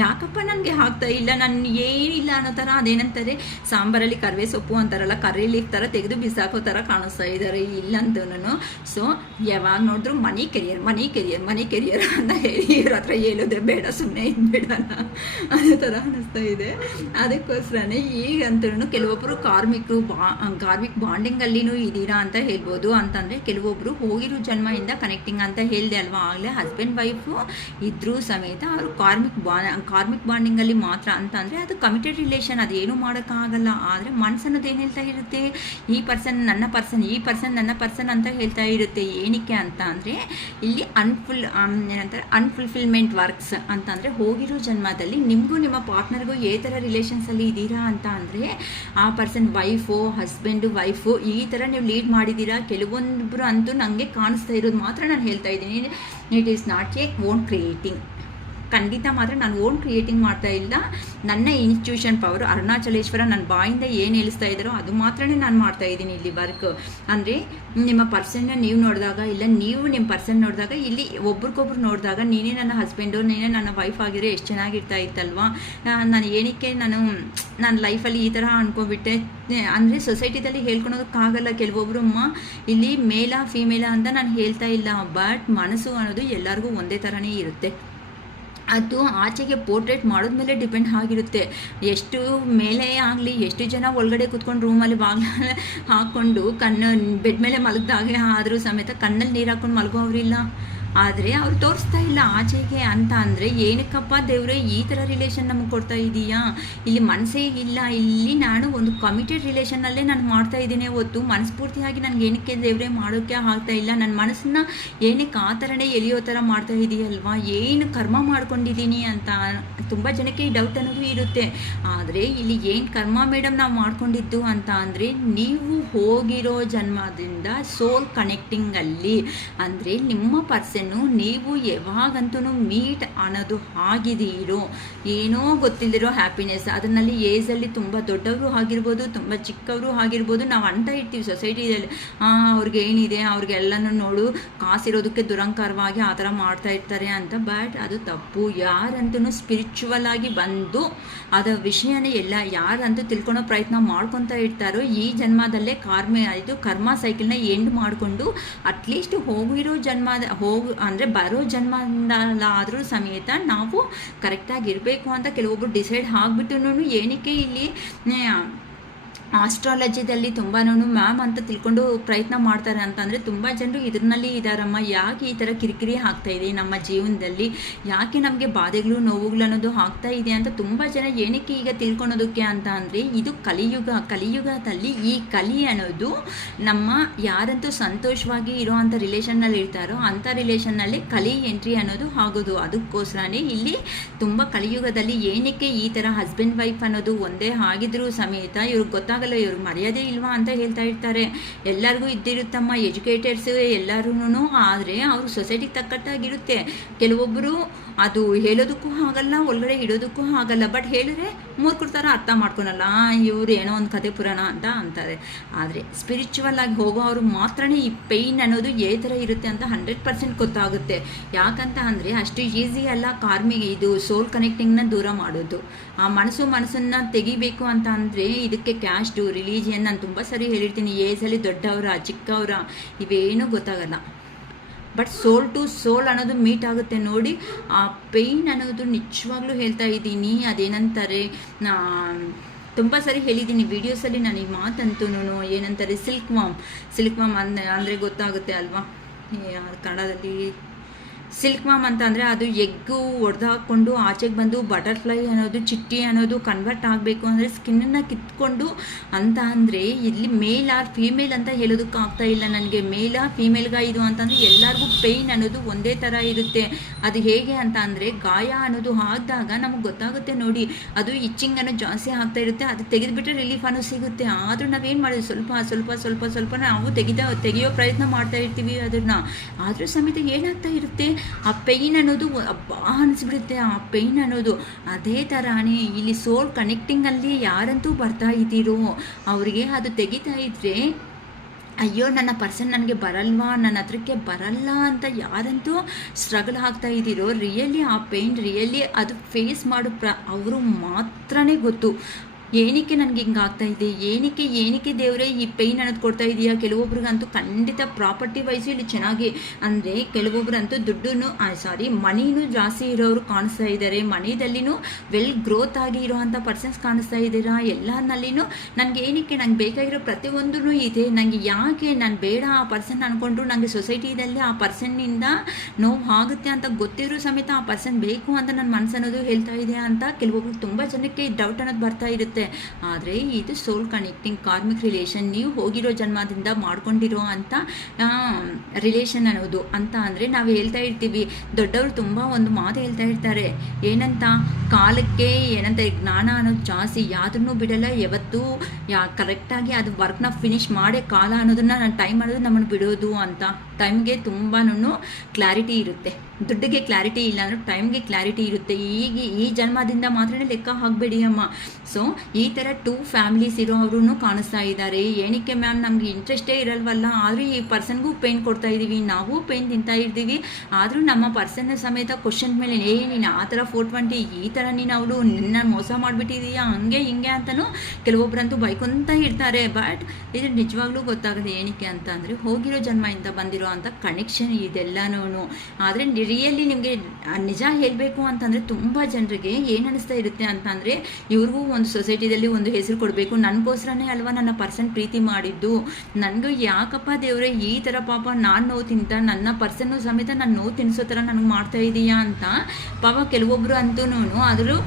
ಯಾಕಪ್ಪ ನನಗೆ ಆಗ್ತಾ ಇಲ್ಲ, ನಾನು ಏನಿಲ್ಲ ಅನ್ನೋ ಥರ. ಅದೇನಂತಾರೆ ಸಾಂಬಾರಲ್ಲಿ ಕರಿವೆ ಸೊಪ್ಪು ಅಂತಾರಲ್ಲ, ಕರಿ ಲೀಫ್ ಥರ ತೆಗೆದು ಬಿಸಾಕೋ ಥರ ಕಾಣಿಸ್ತಾ ಇದ್ದಾರೆ ಇಲ್ಲಂತೂ. ಸೊ ಯಾವಾಗ ನೋಡಿದ್ರು ಮನಿ ಕೆರಿಯರ್ ಅಂತ ಹೇಳಿ ಇವ್ರ ಹತ್ರ ಹೇಳಿದ್ರೆ ಬೇಡ, ಸುಮ್ಮನೆ ಇದ್ಬಿಡೋಣ ಅನ್ನೋ ಥರ ಅನ್ನಿಸ್ತಾ ಇದೆ. ಅದಕ್ಕೋಸ್ಕರನೇ ಈಗಂತೂ ಕೆಲವೊಬ್ಬರು ಕಾರ್ಮಿಕ್ ಬಾಂಡಿಂಗಲ್ಲಿನೂ ಇದ್ದೀರಾ ಅಂತ ಹೇಳ್ಬೋದು. ಅಂತಂದರೆ ಕೆಲವೊಬ್ಬರು ಹೋಗಿರೋ ಜನ್ಮದಿಂದ ಕನೆಕ್ಟಿಂಗ್ ಅಂತ ಹೇಳಿದೆ ಅಲ್ವಾ ಆಗಲೇ, ಹಸ್ಬೆಂಡ್ ವೈಫು ಇದ್ರೂ ಸಮೇತ ಅವರು ಕಾರ್ಮಿಕ್ ಬಾಂಡಿಂಗಲ್ಲಿ ಮಾತ್ರ. ಅಂತ ಅಂದರೆ ಅದು ಕಮಿಟೆಡ್ ರಿಲೇಷನ್, ಅದು ಏನೂ ಮಾಡೋಕ್ಕಾಗಲ್ಲ. ಆದರೆ ಮನಸ್ಸನ್ನೋದು ಏನು ಹೇಳ್ತಾ ಇರುತ್ತೆ, ಈ ಪರ್ಸನ್ ನನ್ನ ಪರ್ಸನ್, ಈ ಪರ್ಸನ್ ನನ್ನ ಪರ್ಸನ್ ಅಂತ ಹೇಳ್ತಾ ಇರುತ್ತೆ. ಏನಕ್ಕೆ ಅಂತ ಅಂದರೆ ಇಲ್ಲಿ ಅನ್ಫುಲ್ಫಿಲ್ಮೆಂಟ್ ವರ್ಕ್ಸ್ ಅಂತಂದರೆ ಹೋಗಿರೋ ಜನ್ಮದಲ್ಲಿ ನಿಮಗೂ ನಿಮ್ಮ ಪಾರ್ಟ್ನರ್ಗೂ ಏ ಥರ ರಿಲೇಷನ್ಸಲ್ಲಿ ಇದ್ದೀರಾ ಅಂತ ಅಂದರೆ ಆ ಪರ್ಸನ್ ಹಸ್ಬೆಂಡು ವೈಫು ಈ ಥರ ನೀವು ಲೀಡ್ ಮಾಡಿದ್ದೀರಾ. ಕೆಲವೊಂದೊಬ್ಬರು ಅಂತೂ ನನಗೆ ಕಾಣಿಸ್ತಾ ಇರೋದು ಮಾತ್ರ ನಾನು ಹೇಳ್ತಾ ಇದ್ದೀನಿ. It is not A own creating. ಖಂಡಿತ ಮಾತ್ರ ನಾನು ಓನ್ ಕ್ರಿಯೇಟಿಂಗ್ ಮಾಡ್ತಾ ಇಲ್ಲ. ನನ್ನ ಇನ್ಸ್ಟಿಟ್ಯೂಷನ್ ಪವರು ಅರುಣಾಚಲೇಶ್ವರ ನನ್ನ ಬಾಯಿಂದ ಏನು ಹೇಳಿಸ್ತಾ ಇದ್ದಾರೋ ಅದು ಮಾತ್ರನೇ ನಾನು ಮಾಡ್ತಾ ಇದ್ದೀನಿ ಇಲ್ಲಿ ವರ್ಕ್. ಅಂದರೆ ನಿಮ್ಮ ಪರ್ಸನ್ನ ನೀವು ನೋಡಿದಾಗ, ಇಲ್ಲ ನೀವು ನಿಮ್ಮ ಪರ್ಸನ್ ನೋಡಿದಾಗ, ಇಲ್ಲಿ ಒಬ್ರಿಗೊಬ್ರು ನೋಡಿದಾಗ ನೀನೇ ನನ್ನ ಹಸ್ಬೆಂಡು, ನೀನೇ ನನ್ನ ವೈಫ್ ಆಗಿರೋ ಎಷ್ಟು ಚೆನ್ನಾಗಿರ್ತಾ ಇತ್ತಲ್ವಾ. ನಾನು ಏನಕ್ಕೆ ನನ್ನ ಲೈಫಲ್ಲಿ ಈ ಥರ ಅನ್ಕೊಬಿಟ್ಟೆ ಅಂದರೆ ಸೊಸೈಟಿದಲ್ಲಿ ಹೇಳ್ಕೊಳೋದಕ್ಕಾಗಲ್ಲ. ಕೆಲವೊಬ್ರು ಇಲ್ಲಿ ಮೇಲ ಫೀಮೇಲ ಅಂತ ನಾನು ಹೇಳ್ತಾ ಇಲ್ಲ, ಬಟ್ ಮನಸ್ಸು ಅನ್ನೋದು ಎಲ್ಲರಿಗೂ ಒಂದೇ ಥರನೇ ಇರುತ್ತೆ. ಅದು ಆಚೆಗೆ ಪೋರ್ಟ್ರೇಟ್ ಮಾಡೋದ್ಮೇಲೆ ಡಿಪೆಂಡ್ ಆಗಿರುತ್ತೆ. ಎಷ್ಟು ಮೇಲೆ ಆಗಲಿ, ಎಷ್ಟು ಜನ ಒಳಗಡೆ ಕೂತ್ಕೊಂಡು ರೂಮಲ್ಲಿ ಬಾಗಿಲು ಹಾಕ್ಕೊಂಡು ಬೆಡ್ ಮೇಲೆ ಮಲಗಿದಾಗೆ ಆದರೂ ಸಮೇತ ಕಣ್ಣಲ್ಲಿ ನೀರು ಹಾಕ್ಕೊಂಡು ಮಲಗೋವ್ರಿಲ್ಲ. ಆದರೆ ಅವ್ರು ತೋರಿಸ್ತಾ ಇಲ್ಲ ಆಚೆಗೆ. ಅಂತ ಅಂದರೆ ಏನಕ್ಕಪ್ಪ ದೇವ್ರೆ ಈ ಥರ ರಿಲೇಷನ್ ನಮಗೆ ಕೊಡ್ತಾ ಇದೀಯಾ, ಇಲ್ಲಿ ಮನಸ್ಸೇ ಇಲ್ಲ. ಇಲ್ಲಿ ನಾನು ಒಂದು ಕಮಿಟೆಡ್ ರಿಲೇಷನ್ನಲ್ಲೇ ನಾನು ಮಾಡ್ತಾ ಇದ್ದೀನಿ ಹೊತ್ತು ಮನಸ್ಫೂರ್ತಿಯಾಗಿ ನನಗೆ ಏನಕ್ಕೆ ದೇವ್ರೆ ಮಾಡೋಕ್ಕೆ ಆಗ್ತಾ ಇಲ್ಲ. ನನ್ನ ಮನಸ್ಸನ್ನ ಏನಕ್ಕೆ ಆ ಥರನೇ ಎಳೆಯೋ ಥರ ಮಾಡ್ತಾ ಇದೆಯಲ್ವಾ, ಏನು ಕರ್ಮ ಮಾಡ್ಕೊಂಡಿದ್ದೀನಿ ಅಂತ ತುಂಬ ಜನಕ್ಕೆ ಈ ಡೌಟ್ ಅನ್ನೋದು ಇರುತ್ತೆ. ಆದರೆ ಇಲ್ಲಿ ಏನು ಕರ್ಮ ಮೇಡಮ್ ನಾವು ಮಾಡ್ಕೊಂಡಿದ್ದು ಅಂತ ಅಂದರೆ ನೀವು ಹೋಗಿರೋ ಜನ್ಮದಿಂದ ಸೋಲ್ ಕನೆಕ್ಟಿಂಗಲ್ಲಿ ಅಂದರೆ ನಿಮ್ಮ ಪರ್ಸನ್ ನೀವು ಯಾವಾಗಂತೂ ಮೀಟ್ ಅನ್ನೋದು ಆಗಿದೀರೋ, ಏನೋ ಗೊತ್ತಿಲ್ಲದಿರೋ ಹ್ಯಾಪಿನೆಸ್. ಅದರಲ್ಲಿ ಏಜಲ್ಲಿ ತುಂಬ ದೊಡ್ಡವರು ಆಗಿರ್ಬೋದು, ತುಂಬ ಚಿಕ್ಕವರು ಆಗಿರ್ಬೋದು. ನಾವು ಅಂತ ಇರ್ತೀವಿ ಸೊಸೈಟಿಯಲ್ಲಿ, ಅವ್ರಿಗೆ ಏನಿದೆ, ಅವ್ರಿಗೆಲ್ಲನೂ ನೋಡು ಕಾಸಿರೋದಕ್ಕೆ ದುರಂಕಾರವಾಗಿ ಆ ಥರ ಮಾಡ್ತಾ ಇರ್ತಾರೆ ಅಂತ. ಬಟ್ ಅದು ತಪ್ಪು. ಯಾರಂತೂ ಸ್ಪಿರಿಚುವಲ್ ಆಗಿ ಬಂದು ಅದರ ವಿಷಯನೇ ಎಲ್ಲ ಯಾರಂತೂ ತಿಳ್ಕೊಳೋ ಪ್ರಯತ್ನ ಮಾಡ್ಕೊತಾ ಇರ್ತಾರೋ ಈ ಜನ್ಮದಲ್ಲೇ ಕರ್ಮ ಸೈಕಲ್ನ ಎಂಡ್ ಮಾಡಿಕೊಂಡು ಅಟ್ಲೀಸ್ಟ್ ಹೋಗಿರೋ ಅಂದರೆ ಬರೋ ಜನ್ಮದಲ್ಲಾದರೂ ಸಮೇತ ನಾವು ಕರೆಕ್ಟಾಗಿ ಇರಬೇಕು ಅಂತ ಕೆಲವೊಬ್ಬರು ಡಿಸೈಡ್ ಆಗಿಬಿಟ್ಟು ಏನಕ್ಕೆ ಇಲ್ಲಿ ಆಸ್ಟ್ರಾಲಜಿದಲ್ಲಿ ತುಂಬಾ ಮ್ಯಾಮ್ ಅಂತ ತಿಳ್ಕೊಂಡು ಪ್ರಯತ್ನ ಮಾಡ್ತಾರೆ ಅಂತಂದರೆ ತುಂಬ ಜನರು ಇದರಲ್ಲಿ ಇದ್ದಾರಮ್ಮ. ಯಾಕೆ ಈ ಥರ ಕಿರಿಕಿರಿ ಆಗ್ತಾ ಇದೆ ನಮ್ಮ ಜೀವನದಲ್ಲಿ, ಯಾಕೆ ನಮಗೆ ಬಾಧೆಗಳು ನೋವುಗಳು ಅನ್ನೋದು ಆಗ್ತಾ ಇದೆ ಅಂತ ತುಂಬ ಜನ ಏನಕ್ಕೆ ಈಗ ತಿಳ್ಕೊಳೋದಕ್ಕೆ ಅಂತ ಅಂದರೆ ಇದು ಕಲಿಯುಗದಲ್ಲಿ ಈ ಕಲಿ ಅನ್ನೋದು ನಮ್ಮ ಯಾರಂತೂ ಸಂತೋಷವಾಗಿ ಇರೋವಂಥ ರಿಲೇಷನ್ನಲ್ಲಿ ಇರ್ತಾರೋ ಅಂಥ ರಿಲೇಷನ್ನಲ್ಲಿ ಕಲಿ ಎಂಟ್ರಿ ಅನ್ನೋದು ಆಗೋದು. ಅದಕ್ಕೋಸ್ಕರನೇ ಇಲ್ಲಿ ತುಂಬ ಕಲಿಯುಗದಲ್ಲಿ ಏನಕ್ಕೆ ಈ ಥರ ಹಸ್ಬೆಂಡ್ ವೈಫ್ ಅನ್ನೋದು ಒಂದೇ ಆಗಿದ್ರೂ ಸಮೇತ ಇವ್ರಿಗೆ ಗೊತ್ತಾಗಲ್ಲ, ಇವ್ರಿಗೆ ಮರ್ಯಾದೆ ಇಲ್ವಾ ಅಂತ ಹೇಳ್ತಾ ಇರ್ತಾರೆ. ಎಲ್ಲರಿಗೂ ಇದ್ದಿರುತ್ತಮ್ಮ, ಎಜುಕೇಟೆಡ್ಸ್ ಎಲ್ಲರೂ, ಆದರೆ ಅವರು ಸೊಸೈಟಿಗೆ ತಕ್ಕಟ್ಟಾಗಿರುತ್ತೆ. ಕೆಲವೊಬ್ಬರು ಅದು ಹೇಳೋದಕ್ಕೂ ಆಗಲ್ಲ, ಒಳಗಡೆ ಇಡೋದಕ್ಕೂ ಆಗಲ್ಲ. ಬಟ್ ಹೇಳಿದ್ರೆ ಮೂರ್ಖರ ಥರ ಅರ್ಥ ಮಾಡ್ಕೊಳಲ್ಲ, ಇವ್ರು ಏನೋ ಒಂದು ಕತೆ ಪುರಾಣ ಅಂತ ಅಂತಾರೆ. ಆದರೆ ಸ್ಪಿರಿಚುವಲ್ ಆಗಿ ಹೋಗೋರು ಮಾತ್ರನೇ ಈ ಪೇಯ್ನ್ ಅನ್ನೋದು ಯಾವ ಥರ ಇರುತ್ತೆ ಅಂತ 100% ಗೊತ್ತಾಗುತ್ತೆ. ಯಾಕಂತ ಅಂದರೆ ಅಷ್ಟು ಈಸಿ ಅಲ್ಲ ಕಾರ್ಮಿಗೆ ಇದು ಸೋಲ್ ಕನೆಕ್ಟಿಂಗ್ನ ದೂರ ಮಾಡೋದು. ಆ ಮನಸ್ಸನ್ನು ತೆಗಿಬೇಕು ಅಂತ ಅಂದರೆ ಇದಕ್ಕೆ ಕ್ಯಾಸ್ಟು, ರಿಲಿಜಿಯನ್, ನಾನು ತುಂಬ ಸರಿ ಹೇಳಿರ್ತೀನಿ, ಏಜಲ್ಲಿ ದೊಡ್ಡವರ ಚಿಕ್ಕವರ ಇವೇನೂ ಗೊತ್ತಾಗಲ್ಲ. ಬಟ್ ಸೋಲ್ ಟು ಸೋಲ್ ಅನ್ನೋದು ಮೀಟ್ ಆಗುತ್ತೆ ನೋಡಿ. ಆ ಪೇಯ್ನ್ ಅನ್ನೋದು ನಿಜವಾಗ್ಲೂ ಹೇಳ್ತಾ ಇದ್ದೀನಿ. ಅದೇನಂತಾರೆ, ತುಂಬ ಸರಿ ಹೇಳಿದ್ದೀನಿ ವಿಡಿಯೋಸಲ್ಲಿ ನಾನು ಈ ಮಾತಂತೂ, ಏನಂತಾರೆ ಸಿಲ್ಕ್ ಮಾಮ್ ಅಂದರೆ ಗೊತ್ತಾಗುತ್ತೆ ಅಲ್ವಾ ಕನ್ನಡದಲ್ಲಿ. ಸಿಲ್ಕ್ ಮಾಮ್ ಅಂತ ಅಂದರೆ ಅದು ಎಗ್ಗು ಒಡೆದು ಹಾಕ್ಕೊಂಡು ಆಚೆಗೆ ಬಂದು ಬಟರ್ಫ್ಲೈ ಅನ್ನೋದು ಚಿಟ್ಟಿ ಅನ್ನೋದು ಕನ್ವರ್ಟ್ ಆಗಬೇಕು ಅಂದರೆ ಸ್ಕಿನ್ನನ್ನು ಕಿತ್ಕೊಂಡು ಅಂತ. ಅಂದರೆ ಇಲ್ಲಿ ಮೇಲ್ ಆರ್ ಫೀಮೇಲ್ ಅಂತ ಹೇಳೋದಕ್ಕೆ ಆಗ್ತಾ ಇಲ್ಲ ನನಗೆ. ಮೇಲ ಫೀಮೇಲ್ಗ ಇದು ಅಂತಂದರೆ ಎಲ್ಲರಿಗೂ ಪೇಯ್ನ್ ಅನ್ನೋದು ಒಂದೇ ಥರ ಇರುತ್ತೆ. ಅದು ಹೇಗೆ ಅಂತ ಅಂದರೆ ಗಾಯ ಅನ್ನೋದು ಆದಾಗ ನಮಗೆ ಗೊತ್ತಾಗುತ್ತೆ ನೋಡಿ, ಅದು ಇಚ್ಚಿಂಗ್ ಅನ್ನೋದು ಜಾಸ್ತಿ ಆಗ್ತಾ ಇರುತ್ತೆ. ಅದು ತೆಗೆದುಬಿಟ್ರೆ ರಿಲೀಫ್ ಅನ್ನೋದು ಸಿಗುತ್ತೆ. ಆದರೂ ನಾವೇನು ಮಾಡೋದು, ಸ್ವಲ್ಪ ನಾವು ತೆಗೆಯೋ ಪ್ರಯತ್ನ ಮಾಡ್ತಾ ಇರ್ತೀವಿ ಅದನ್ನು. ಆದರೂ ಸಮೇತ ಏನಾಗ್ತಾ ಇರುತ್ತೆ, ಆ ಪೇಯ್ನ್ ಅನ್ನೋದು ಅಬ್ಬಾ ಅನಿಸ್ಬಿಡುತ್ತೆ. ಆ ಪೇಯ್ನ್ ಅನ್ನೋದು ಅದೇ ಥರನೇ ಇಲ್ಲಿ ಸೋಲ್ ಕನೆಕ್ಟಿಂಗಲ್ಲಿ ಯಾರಂತೂ ಬರ್ತಾ ಇದ್ದೀರೋ ಅವರಿಗೆ ಅದು ತೆಗಿತಾ ಇದ್ರೆ, ಅಯ್ಯೋ ನನ್ನ ಪರ್ಸನ್ ನನಗೆ ಬರಲ್ವಾ, ನನ್ನ ಹತ್ರಕ್ಕೆ ಬರಲ್ಲ ಅಂತ ಯಾರಂತೂ ಸ್ಟ್ರಗಲ್ ಆಗ್ತಾ ಇದ್ದೀರೋ, ರಿಯಲಿ ಆ ಪೇಯ್ನ್ ರಿಯಲಿ ಅದು ಫೇಸ್ ಮಾಡೋ ಅವರು ಮಾತ್ರನೇ ಗೊತ್ತು. ಏನಕ್ಕೆ ನನಗೆ ಹಿಂಗೆ ಆಗ್ತಾ ಇದೆ, ಏನಕ್ಕೆ ದೇವರೇ ಈ ಪೇಯ್ನ್ ಅನ್ನೋದು ಕೊಡ್ತಾ ಇದೆಯಾ. ಕೆಲವೊಬ್ರಿಗಂತೂ ಖಂಡಿತ ಪ್ರಾಪರ್ಟಿ ವೈಸು ಇಲ್ಲಿ ಚೆನ್ನಾಗಿ, ಅಂದರೆ ಕೆಲವೊಬ್ರಂತೂ ಮನಿನೂ ಜಾಸ್ತಿ ಇರೋರು ಕಾಣಿಸ್ತಾ ಇದ್ದಾರೆ. ಮನಿದಲ್ಲಿನೂ ವೆಲ್ ಗ್ರೋತ್ ಆಗಿ ಇರೋವಂಥ ಪರ್ಸನ್ಸ್ ಕಾಣಿಸ್ತಾ ಇದ್ದೀರಾ. ಎಲ್ಲನಲ್ಲಿನೂ ನನಗೆ ನಂಗೆ ಬೇಕಾಗಿರೋ ಪ್ರತಿಯೊಂದೂ ಇದೆ. ನನಗೆ ಯಾಕೆ ನಾನು ಬೇಡ ಆ ಪರ್ಸನ್ ಅಂದ್ಕೊಂಡ್ರು ನನಗೆ ಸೊಸೈಟಿದಲ್ಲಿ ಆ ಪರ್ಸನ್ನಿಂದ ನೋವು ಆಗುತ್ತೆ ಅಂತ ಗೊತ್ತಿರೋ ಸಮೇತ ಆ ಪರ್ಸನ್ ಬೇಕು ಅಂತ ನನ್ನ ಮನಸ್ಸು ಅನ್ನೋದು ಹೇಳ್ತಾ ಇದೆ ಅಂತ ಕೆಲವೊಬ್ರು ತುಂಬ ಜನಕ್ಕೆ ಡೌಟ್ ಅನ್ನೋದು ಬರ್ತಾ ಇರುತ್ತೆ. ಆದರೆ ಇದು ಸೋಲ್ ಕನೆಕ್ಟಿಂಗ್ ಕಾರ್ಮಿಕ್ ರಿಲೇಷನ್, ನೀವು ಹೋಗಿರೋ ಜನ್ಮದಿಂದ ಮಾಡ್ಕೊಂಡಿರೋ ಅಂತ ರಿಲೇಷನ್ ಅನ್ನೋದು. ಅಂತ ಅಂದರೆ ನಾವು ಹೇಳ್ತಾ ಇರ್ತೀವಿ, ದೊಡ್ಡವರು ತುಂಬ ಒಂದು ಮಾತು ಹೇಳ್ತಾ ಇರ್ತಾರೆ, ಏನಂತ ಕಾಲಕ್ಕೆ ಏನಂತ ಜ್ಞಾನ ಅನ್ನೋದು ಜಾಸ್ತಿ, ಯಾವ್ದನ್ನು ಬಿಡಲ್ಲ ಯಾವತ್ತೂ. ಕರೆಕ್ಟಾಗಿ ಅದು ವರ್ಕ್ನ ಫಿನಿಶ್ ಮಾಡೇ ಕಾಲ ಅನ್ನೋದನ್ನು ಟೈಮ್ ಅನ್ನೋದು ನಮ್ಮನ್ನು ಬಿಡೋದು ಅಂತ. ಟೈಮ್ಗೆ ತುಂಬಾ ಕ್ಲಾರಿಟಿ ಇರುತ್ತೆ. ದುಡ್ಡಿಗೆ ಕ್ಲಾರಿಟಿ ಇಲ್ಲ ಅಂದ್ರೆ ಟೈಮ್ಗೆ ಕ್ಲಾರಿಟಿ ಇರುತ್ತೆ. ಈ ಜನ್ಮದಿಂದ ಮಾತ್ರ ಲೆಕ್ಕ ಹಾಕಬೇಡಿ ಅಮ್ಮ. ಸೊ ಈ ಥರ 2 ಫ್ಯಾಮಿಲೀಸ್ ಇರೋರು ಕಾಣಿಸ್ತಾ ಇದ್ದಾರೆ. ಏನಕ್ಕೆ ಮ್ಯಾಮ್ ನಮ್ಗೆ ಇಂಟ್ರೆಸ್ಟೇ ಇರಲ್ವಲ್ಲ, ಆದರೂ ಈ ಪರ್ಸನ್ಗೂ ಪೇಯ್ನ್ ಕೊಡ್ತಾ ಇದ್ದೀವಿ, ನಾವು ಪೇಯ್ನ್ ತಿಂತಾ ಇರ್ತೀವಿ. ಆದರೂ ನಮ್ಮ ಪರ್ಸನ್ ಸಮೇತ ಕ್ವಶನ್ ಮೇಲೆ ನೀನು ಆ ಥರ 420 ಈ ಥರ ನೀನು ಅವಳು ನಿನ್ನ ಮೋಸ ಮಾಡಿಬಿಟ್ಟಿದೀಯಾ ಹಂಗೆ ಹಿಂಗೆ ಅಂತಲೂ ಕೆಲವೊಬ್ಬರಂತೂ ಬೈಕೊಂತ ಇರ್ತಾರೆ. ಬಟ್ ಇದು ನಿಜವಾಗ್ಲೂ ಗೊತ್ತಾಗದೆ ಏನಕ್ಕೆ ಅಂತ ಅಂದರೆ ಹೋಗಿರೋ ಜನ್ಮದಿಂದ ಬಂದಿರೋ ಅಂಥ ಕನೆಕ್ಷನ್ ಇದೆಲ್ಲನೂ. ಆದರೆ ರಿಯಲಿ ನಿಮಗೆ ನಿಜ ಹೇಳಬೇಕು ಅಂತಂದರೆ ತುಂಬ ಜನರಿಗೆ ಏನು ಅನಿಸ್ತಾ ಇರುತ್ತೆ ಅಂತಂದರೆ, ಇವ್ರಿಗೂ ಒಂದು ಸೊಸೈಟಿದಲ್ಲಿ ಒಂದು ಹೆಸರು ಕೊಡಬೇಕು, ನನಗೋಸ್ಕರನೇ ಅಲ್ವಾ ನನ್ನ ಪರ್ಸನ್ ಪ್ರೀತಿ ಮಾಡಿದ್ದು, ನನಗೂ ಯಾಕಪ್ಪ ದೇವರೇ ಈ ಥರ ಪಾಪ ನಾನು ನೋವು ತಿಂತ ನನ್ನ ಪರ್ಸನ್ನು ಸಮೇತ ನಾನು ನೋವು ತಿನ್ನಿಸೋ ಥರ ನನಗೆ ಮಾಡ್ತಾ ಇದೀಯಾ ಅಂತ ಪಾಪ ಕೆಲವೊಬ್ಬರು ಅಂತೂ ಆದರೂ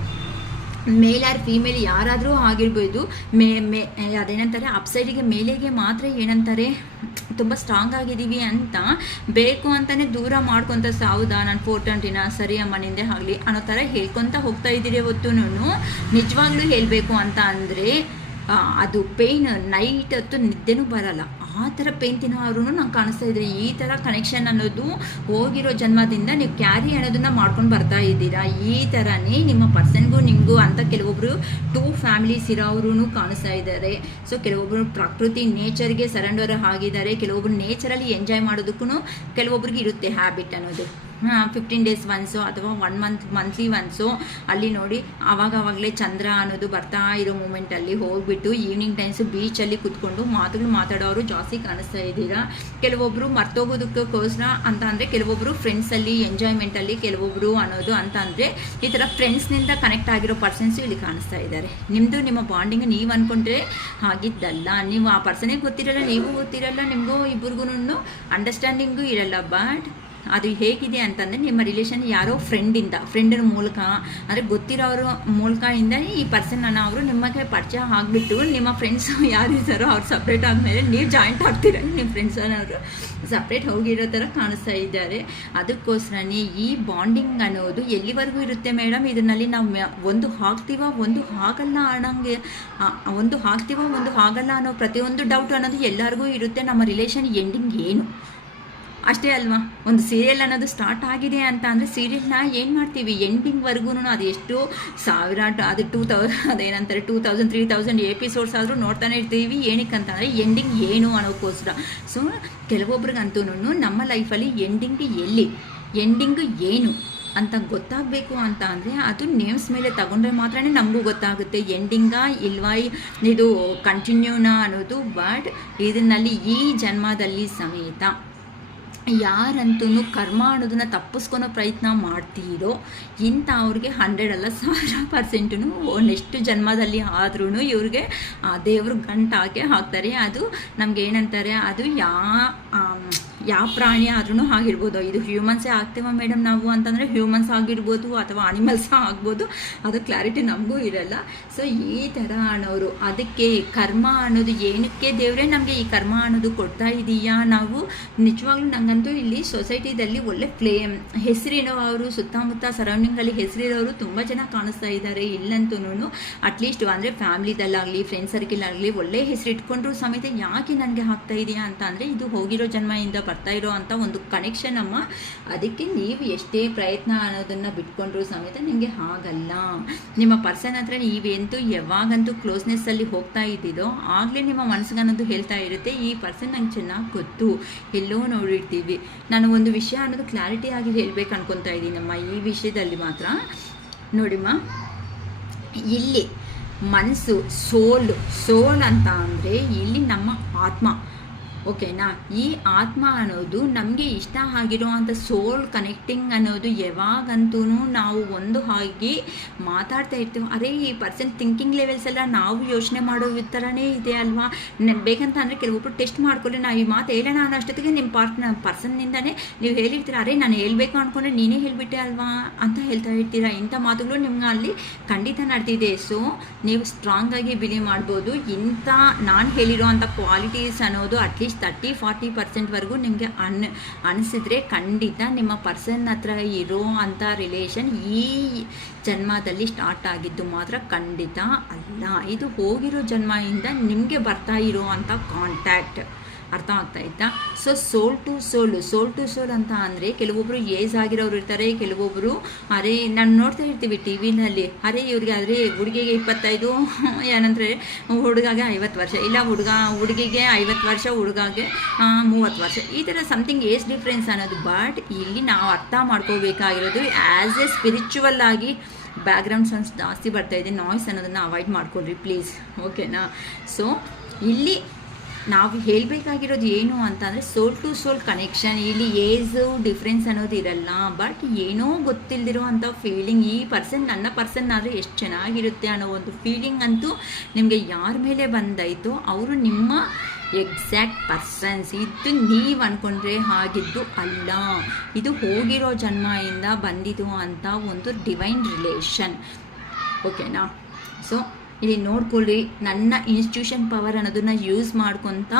ಮೇಲ್ ಆರ್ ಫೀಮೇಲ್ ಯಾರಾದರೂ ಆಗಿರ್ಬೋದು, ಅದೇನಂತಾರೆ ಅಪ್ಸೈಡಿಗೆ ಮೇಲೆಗೆ ಮಾತ್ರ ಏನಂತಾರೆ ತುಂಬ ಸ್ಟ್ರಾಂಗ್ ಆಗಿದ್ದೀವಿ ಅಂತ ಬೇಕು ಅಂತಲೇ ದೂರ ಮಾಡ್ಕೊತ ಸಾವುದಾ ನಾನು 420ನ ಸರಿ ಅಮ್ಮ ನಿಂದೆ ಆಗಲಿ ಅನ್ನೋ ಥರ ಹೇಳ್ಕೊತ ಹೋಗ್ತಾ ಇದ್ದೀರಿ. ಹೊತ್ತು ನಿಜವಾಗ್ಲೂ ಹೇಳಬೇಕು ಅಂತ ಅಂದರೆ ಅದು ಪೇಯ್ನ್ ನೈಟ್ ಹೊತ್ತು ನಿದ್ದೆನೂ ಬರಲ್ಲ, ಆ ಥರ ಪೇಯ್ನ್ ತಿನ್ನೋರು ನಂಗೆ ಕಾಣಿಸ್ತಾ ಇದ್ದಾರೆ. ಈ ಥರ ಕನೆಕ್ಷನ್ ಅನ್ನೋದು ಹೋಗಿರೋ ಜನ್ಮದಿಂದ ನೀವು ಕ್ಯಾರಿ ಅನ್ನೋದನ್ನ ಮಾಡ್ಕೊಂಡು ಬರ್ತಾ ಇದ್ದೀರಾ. ಈ ಥರನೇ ನಿಮ್ಮ ಪರ್ಸನ್ಗೂ ನಿಮಗೂ ಅಂತ ಕೆಲವೊಬ್ಬರು 2 ಫ್ಯಾಮಿಲೀಸ್ ಇರೋರು ಕಾಣಿಸ್ತಾ ಇದ್ದಾರೆ. ಸೊ ಕೆಲವೊಬ್ಬರು ಪ್ರಕೃತಿ ನೇಚರ್ಗೆ ಸರೆಂಡರ್ ಆಗಿದ್ದಾರೆ, ಕೆಲವೊಬ್ರು ನೇಚರಲ್ಲಿ ಎಂಜಾಯ್ ಮಾಡೋದಕ್ಕೂ ಕೆಲವೊಬ್ರಿಗೆ ಇರುತ್ತೆ ಹ್ಯಾಬಿಟ್ ಅನ್ನೋದು. 15 ಡೇಸ್ ಒನ್ಸು ಅಥವಾ 1 ಮಂತ್ಲಿ ಒನ್ಸು ಅಲ್ಲಿ ನೋಡಿ ಆವಾಗಲೇ ಚಂದ್ರ ಅನ್ನೋದು ಬರ್ತಾ ಇರೋ ಮೂಮೆಂಟಲ್ಲಿ ಹೋಗ್ಬಿಟ್ಟು ಈವ್ನಿಂಗ್ ಟೈಮ್ಸು ಬೀಚಲ್ಲಿ ಕುತ್ಕೊಂಡು ಮಾತಾಡೋರು ಜಾಸ್ತಿ ಕಾಣಿಸ್ತಾ ಇದ್ದೀರಾ. ಕೆಲವೊಬ್ಬರು ಮರ್ತೋಗೋದಕ್ಕೋಸ್ಕರ ಅಂತ ಅಂದರೆ ಕೆಲವೊಬ್ಬರು ಫ್ರೆಂಡ್ಸಲ್ಲಿ ಎಂಜಾಯ್ಮೆಂಟಲ್ಲಿ, ಕೆಲವೊಬ್ಬರು ಅನ್ನೋದು ಅಂತ ಅಂದರೆ ಈ ಥರ ಫ್ರೆಂಡ್ಸ್ನಿಂದ ಕನೆಕ್ಟ್ ಆಗಿರೋ ಪರ್ಸನ್ಸು ಇಲ್ಲಿ ಕಾಣಿಸ್ತಾ ಇದ್ದಾರೆ. ನಿಮ್ಮದು ನಿಮ್ಮ ಬಾಂಡಿಂಗ್ ನೀವು ಅಂದ್ಕೊಂಡ್ರೆ ಆಗಿದ್ದಲ್ಲ. ನೀವು ಆ ಪರ್ಸನಿಗೆ ಗೊತ್ತಿರಲ್ಲ, ನೀವು ಗೊತ್ತಿರಲ್ಲ, ನಿಮಗೂ ಇಬ್ಬರಿಗೂ ಅಂಡರ್ಸ್ಟ್ಯಾಂಡಿಂಗು ಇರಲ್ಲ. ಬಟ್ ಅದು ಹೇಗಿದೆ ಅಂತಂದರೆ ನಿಮ್ಮ ರಿಲೇಷನ್ ಯಾರೋ ಫ್ರೆಂಡಿನ ಮೂಲಕ ಅಂದರೆ ಗೊತ್ತಿರೋರ ಮೂಲಕದಿಂದ ಈ ಪರ್ಸನ್ನ ಅವರು ನಿಮಗೆ ಪರಿಚಯ ಆಗಿಬಿಟ್ಟು ನಿಮ್ಮ ಫ್ರೆಂಡ್ಸ್ ಯಾರಿದ್ದಾರೋ ಅವ್ರು ಸಪ್ರೇಟ್ ಆದಮೇಲೆ ನೀವು ಜಾಯಿಂಟ್ ಆಗ್ತೀರ. ನಿಮ್ಮ ಫ್ರೆಂಡ್ಸ್ ಅನ್ನೋರು ಸಪ್ರೇಟ್ ಹೋಗಿರೋ ಥರ ಕಾಣಿಸ್ತಾ ಇದ್ದಾರೆ. ಅದಕ್ಕೋಸ್ಕರನೇ ಈ ಬಾಂಡಿಂಗ್ ಅನ್ನೋದು ಎಲ್ಲಿವರೆಗೂ ಇರುತ್ತೆ ಮೇಡಮ್, ಇದರಲ್ಲಿ ನಾವು ಒಂದು ಹಾಕ್ತೀವ ಒಂದು ಆಗಲ್ಲ ಅನ್ನೋಂಗೆ, ಒಂದು ಹಾಕ್ತೀವ ಒಂದು ಆಗಲ್ಲ ಅನ್ನೋ ಪ್ರತಿಯೊಂದು ಡೌಟ್ ಅನ್ನೋದು ಎಲ್ಲರಿಗೂ ಇರುತ್ತೆ. ನಮ್ಮ ರಿಲೇಷನ್ ಎಂಡಿಂಗ್ ಏನು ಅಷ್ಟೇ ಅಲ್ವಾ. ಒಂದು ಸೀರಿಯಲ್ ಅನ್ನೋದು ಸ್ಟಾರ್ಟ್ ಆಗಿದೆ ಅಂತ ಅಂದರೆ ಸೀರಿಯಲ್ನ ಏನು ಮಾಡ್ತೀವಿ ಎಂಡಿಂಗ್ವರೆಗೂ ಅದು ಎಷ್ಟು ಸಾವಿರ ಅದು 2000 2000 3000 ಎಪಿಸೋಡ್ಸ್ ಆದರೂ ನೋಡ್ತಾನೆ ಇರ್ತೀವಿ. ಏನಕ್ಕೆ ಅಂತಂದರೆ ಎಂಡಿಂಗ್ ಏನು ಅನ್ನೋಕ್ಕೋಸ್ಕರ. ಸೊ ಕೆಲವೊಬ್ರಿಗಂತೂ ನಮ್ಮ ಲೈಫಲ್ಲಿ ಎಂಡಿಂಗು ಏನು ಅಂತ ಗೊತ್ತಾಗಬೇಕು ಅಂತ ಅಂದರೆ ಅದು ನೇಮ್ಸ್ ಮೇಲೆ ತಗೊಂಡ್ರೆ ಮಾತ್ರ ನಮಗೂ ಗೊತ್ತಾಗುತ್ತೆ ಎಂಡಿಂಗಾ ಇಲ್ವಾ ಇದು ಕಂಟಿನ್ಯೂನಾ ಅನ್ನೋದು. ಬಟ್ ಇದನ್ನಲ್ಲಿ ಈ ಜನ್ಮದಲ್ಲಿ ಸಮೇತ ಯಾರಂತೂ ಕರ್ಮ ಅನ್ನೋದನ್ನ ತಪ್ಪಿಸ್ಕೊಳೋ ಪ್ರಯತ್ನ ಮಾಡ್ತೀರೋ ಅವ್ರಿಗೆ 100 ಅಲ್ಲ 1000% ನೆಕ್ಸ್ಟ್ ಜನ್ಮದಲ್ಲಿ ಆದ್ರೂ ಇವ್ರಿಗೆ ದೇವರು ಗಂಟಾಗೆ ಹಾಕ್ತಾರೆ. ಅದು ನಮ್ಗೆ ಏನಂತಾರೆ, ಅದು ಯಾವ ಪ್ರಾಣಿ ಆದ್ರೂ ಆಗಿರ್ಬೋದು. ಇದು ಹ್ಯೂಮನ್ಸೇ ಆಗ್ತೇವ ಮೇಡಮ್ ನಾವು ಅಂತಂದರೆ ಹ್ಯೂಮನ್ಸ್ ಆಗಿರ್ಬೋದು ಅಥವಾ ಅನಿಮಲ್ಸ್ ಆಗ್ಬೋದು, ಅದು ಕ್ಲಾರಿಟಿ ನಮಗೂ ಇರಲ್ಲ. ಸೊ ಈ ಥರ ಅನ್ನೋರು ಅದಕ್ಕೆ ಕರ್ಮ ಅನ್ನೋದು ಏನಕ್ಕೆ ದೇವರೇ ನಮಗೆ ಈ ಕರ್ಮ ಅನ್ನೋದು ಕೊಡ್ತಾ ಇದೀಯಾ. ನಾವು ನಿಜವಾಗ್ಲೂ ನಂಗಂತೂ ಇಲ್ಲಿ ಸೊಸೈಟಿದಲ್ಲಿ ಒಳ್ಳೆ ಹೆಸರಿನವರು ಸುತ್ತಮುತ್ತ ಸರೌಂಡಿಂಗಲ್ಲಿ ಹೆಸರಿರೋರು ತುಂಬ ಜನ ಕಾಣಿಸ್ತಾ ಇದ್ದಾರೆ. ಇಲ್ಲಂತೂ ಅಟ್ಲೀಸ್ಟ್ ಅಂದರೆ ಫ್ಯಾಮ್ಲಿದಲ್ಲಾಗಲಿ ಫ್ರೆಂಡ್ ಸರ್ಕಲ್ ಆಗಲಿ ಒಳ್ಳೆ ಹೆಸರು ಇಟ್ಕೊಂಡ್ರು ಸಮೇತ ಯಾಕೆ ನನಗೆ ಆಗ್ತಾ ಇದೆಯಾ ಅಂತ ಅಂದರೆ ಇದು ಹೋಗಿರೋ ಜನ್ಮದಿಂದ ಬರ್ತಾ ಇರೋ ಅಂಥ ಒಂದು ಕನೆಕ್ಷನ್ ಅಮ್ಮ. ಅದಕ್ಕೆ ನೀವು ಎಷ್ಟೇ ಪ್ರಯತ್ನ ಅನ್ನೋದನ್ನು ಬಿಟ್ಕೊಂಡ್ರು ಸಮೇತ ನಿಮಗೆ ಆಗಲ್ಲ. ನಿಮ್ಮ ಪರ್ಸನ್ ಹತ್ರ ನೀವಂತೂ ಯಾವಾಗಂತೂ ಕ್ಲೋಸ್ನೆಸ್ಸಲ್ಲಿ ಹೋಗ್ತಾ ಇದ್ದೀರೋ ಆಗಲೇ ನಿಮ್ಮ ಮನಸ್ಸಿಗೆ ಅನ್ನೋದು ಹೇಳ್ತಾ ಇರುತ್ತೆ ಈ ಪರ್ಸನ್ ನಂಗೆ ಚೆನ್ನಾಗಿ ಗೊತ್ತು, ಎಲ್ಲೋ ನೋಡಿರ್ತೀವಿ. ನಾನು ಒಂದು ವಿಷಯ ಅನ್ನೋದು ಕ್ಲಾರಿಟಿ ಆಗಿ ಹೇಳ್ಬೇಕು ಅನ್ಕೊತಾ ಇದ್ದೀನಮ್ಮ ಈ ವಿಷಯದಲ್ಲಿ ಮಾತ್ರ. ನೋಡಿಮ್ಮ, ಇಲ್ಲಿ ಮನಸ್ಸು ಸೋಲ್ ಅಂತ ಅಂದರೆ ಇಲ್ಲಿ ನಮ್ಮ ಆತ್ಮ, ಓಕೆನಾ. ಈ ಆತ್ಮ ಅನ್ನೋದು ನಮಗೆ ಇಷ್ಟ ಆಗಿರೋ ಅಂಥ ಸೋಲ್ ಕನೆಕ್ಟಿಂಗ್ ಅನ್ನೋದು ಯಾವಾಗಂತೂ ನಾವು ಒಂದು ಆಗಿ ಮಾತಾಡ್ತಾ ಇರ್ತೀವಿ. ಅರೆ ಈ ಪರ್ಸನ್ ಥಿಂಕಿಂಗ್ ಲೆವೆಲ್ಸ್ ಎಲ್ಲ ನಾವು ಯೋಚನೆ ಮಾಡೋ ಥರನೇ ಇದೆ ಅಲ್ವಾ. ಬೇಕಂತ ಅಂದರೆ ಕೆಲವೊಬ್ರು ಟೆಸ್ಟ್ ಮಾಡ್ಕೊಳ್ಳಿ, ನಾವು ಈ ಮಾತು ಹೇಳೋಣ ಅನ್ನೋ ಅಷ್ಟೊತ್ತಿಗೆ ನಿಮ್ಮ ಪರ್ಸನ್ನಿಂದನೇ ನೀವು ಹೇಳಿರ್ತೀರ, ಅರೆ ನಾನು ಹೇಳಬೇಕು ಅಂದ್ಕೊಂಡ್ರೆ ನೀನೇ ಹೇಳಿಬಿಟ್ಟೆ ಅಲ್ವಾ ಅಂತ ಹೇಳ್ತಾ ಇರ್ತೀರ. ಇಂಥ ಮಾತುಗಳು ನಿಮ್ಗೆ ಅಲ್ಲಿ ಖಂಡಿತ ನಡ್ತಿದೆ. ಸೊ ನೀವು ಸ್ಟ್ರಾಂಗಾಗಿ ಬಿಲೀವ್ ಮಾಡ್ಬೋದು. ಇಂಥ ನಾನು ಹೇಳಿರೋ ಅಂಥ ಕ್ವಾಲಿಟೀಸ್ ಅನ್ನೋದು ಅಟ್ಲೀಸ್ಟ್ 30-40% ನಿಮಗೆ ಅನಿಸಿದ್ರೆ ಖಂಡಿತ ನಿಮ್ಮ ಪರ್ಸನ್ ಹತ್ರ ಇರೋ ಅಂಥ ರಿಲೇಷನ್ ಈ ಜನ್ಮದಲ್ಲಿ ಸ್ಟಾರ್ಟ್ ಆಗಿದ್ದು ಮಾತ್ರ ಖಂಡಿತ ಅಲ್ಲ. ಇದು ಹೋಗಿರೋ ಜನ್ಮದಿಂದ ನಿಮಗೆ ಬರ್ತಾ ಇರೋ ಅಂಥ ಕಾಂಟ್ಯಾಕ್ಟ್. ಅರ್ಥ ಆಗ್ತಾ ಇತ್ತಾ. ಸೊ ಸೋಲ್ ಟು ಸೋಲ್ ಅಂತ ಅಂದರೆ ಕೆಲವೊಬ್ಬರು ಏಜ್ ಆಗಿರೋರು ಇರ್ತಾರೆ, ಕೆಲವೊಬ್ಬರು ಅರೆ ನಾನು ನೋಡ್ತಾ ಇರ್ತೀವಿ ಟಿ ವಿನಲ್ಲಿ, ಅರೆ ಇವ್ರಿಗೆ ಆದರೆ ಹುಡುಗಿಗೆ 25 ಏನಂದರೆ ಹುಡುಗಾಗೆ 50 ವರ್ಷ, ಇಲ್ಲ ಹುಡುಗಿಗೆ 50 ವರ್ಷ, ಹುಡುಗಾಗೆ 30 ವರ್ಷ, ಈ ಥರ ಸಮಥಿಂಗ್ ಏಜ್ ಡಿಫ್ರೆನ್ಸ್ ಅನ್ನೋದು. ಬಟ್ ಇಲ್ಲಿ ನಾವು ಅರ್ಥ ಮಾಡ್ಕೋಬೇಕಾಗಿರೋದು ಆ್ಯಸ್ ಎ ಸ್ಪಿರಿಚುವಲ್ ಆಗಿ ಬ್ಯಾಕ್ಗ್ರೌಂಡ್ ಸೌಂಡ್ಸ್ ಜಾಸ್ತಿ ಬರ್ತಾ ಇದೆ, ನಾಯ್ಸ್ ಅನ್ನೋದನ್ನು ಅವಾಯ್ಡ್ ಮಾಡ್ಕೊಳ್ರಿ ಪ್ಲೀಸ್, ಓಕೆನಾ. ಸೊ ಇಲ್ಲಿ ನಾವು ಹೇಳಬೇಕಾಗಿರೋದು ಏನು ಅಂತಂದರೆ ಸೋಲ್ ಟು ಸೋಲ್ ಕನೆಕ್ಷನ್. ಇಲ್ಲಿ ಏಜು ಡಿಫ್ರೆನ್ಸ್ ಅನ್ನೋದು ಇರಲ್ಲ. ಬಟ್ ಏನೋ ಗೊತ್ತಿಲ್ಲದಿರೋ ಅಂಥ ಫೀಲಿಂಗ್, ಈ ಪರ್ಸನ್ ನನ್ನ ಪರ್ಸನ್ ಆದರೆ ಎಷ್ಟು ಚೆನ್ನಾಗಿರುತ್ತೆ ಅನ್ನೋ ಒಂದು ಫೀಲಿಂಗ್ ಅಂತೂ ನಿಮಗೆ ಯಾರ ಮೇಲೆ ಬಂದಾಯಿತು ಅವರು ನಿಮ್ಮ ಎಕ್ಸಾಕ್ಟ್ ಪರ್ಸನ್ಸ್. ಇದು ನೀವು ಅಂದ್ಕೊಂಡ್ರೆ ಆಗಿದ್ದು ಅಲ್ಲ, ಇದು ಹೋಗಿರೋ ಜನ್ಮದಿಂದ ಬಂದಿದ್ದು ಅಂತ ಒಂದು ಡಿವೈನ್ ರಿಲೇಷನ್, ಓಕೆನಾ. ಸೊ ಇಲ್ಲಿ ನೋಡ್ಕೊಳ್ಳಿ, ನನ್ನ ಇನ್ಸ್ಟಿಟ್ಯೂಷನ್ ಪವರ್ ಅನ್ನೋದನ್ನು ಯೂಸ್ ಮಾಡ್ಕೊತ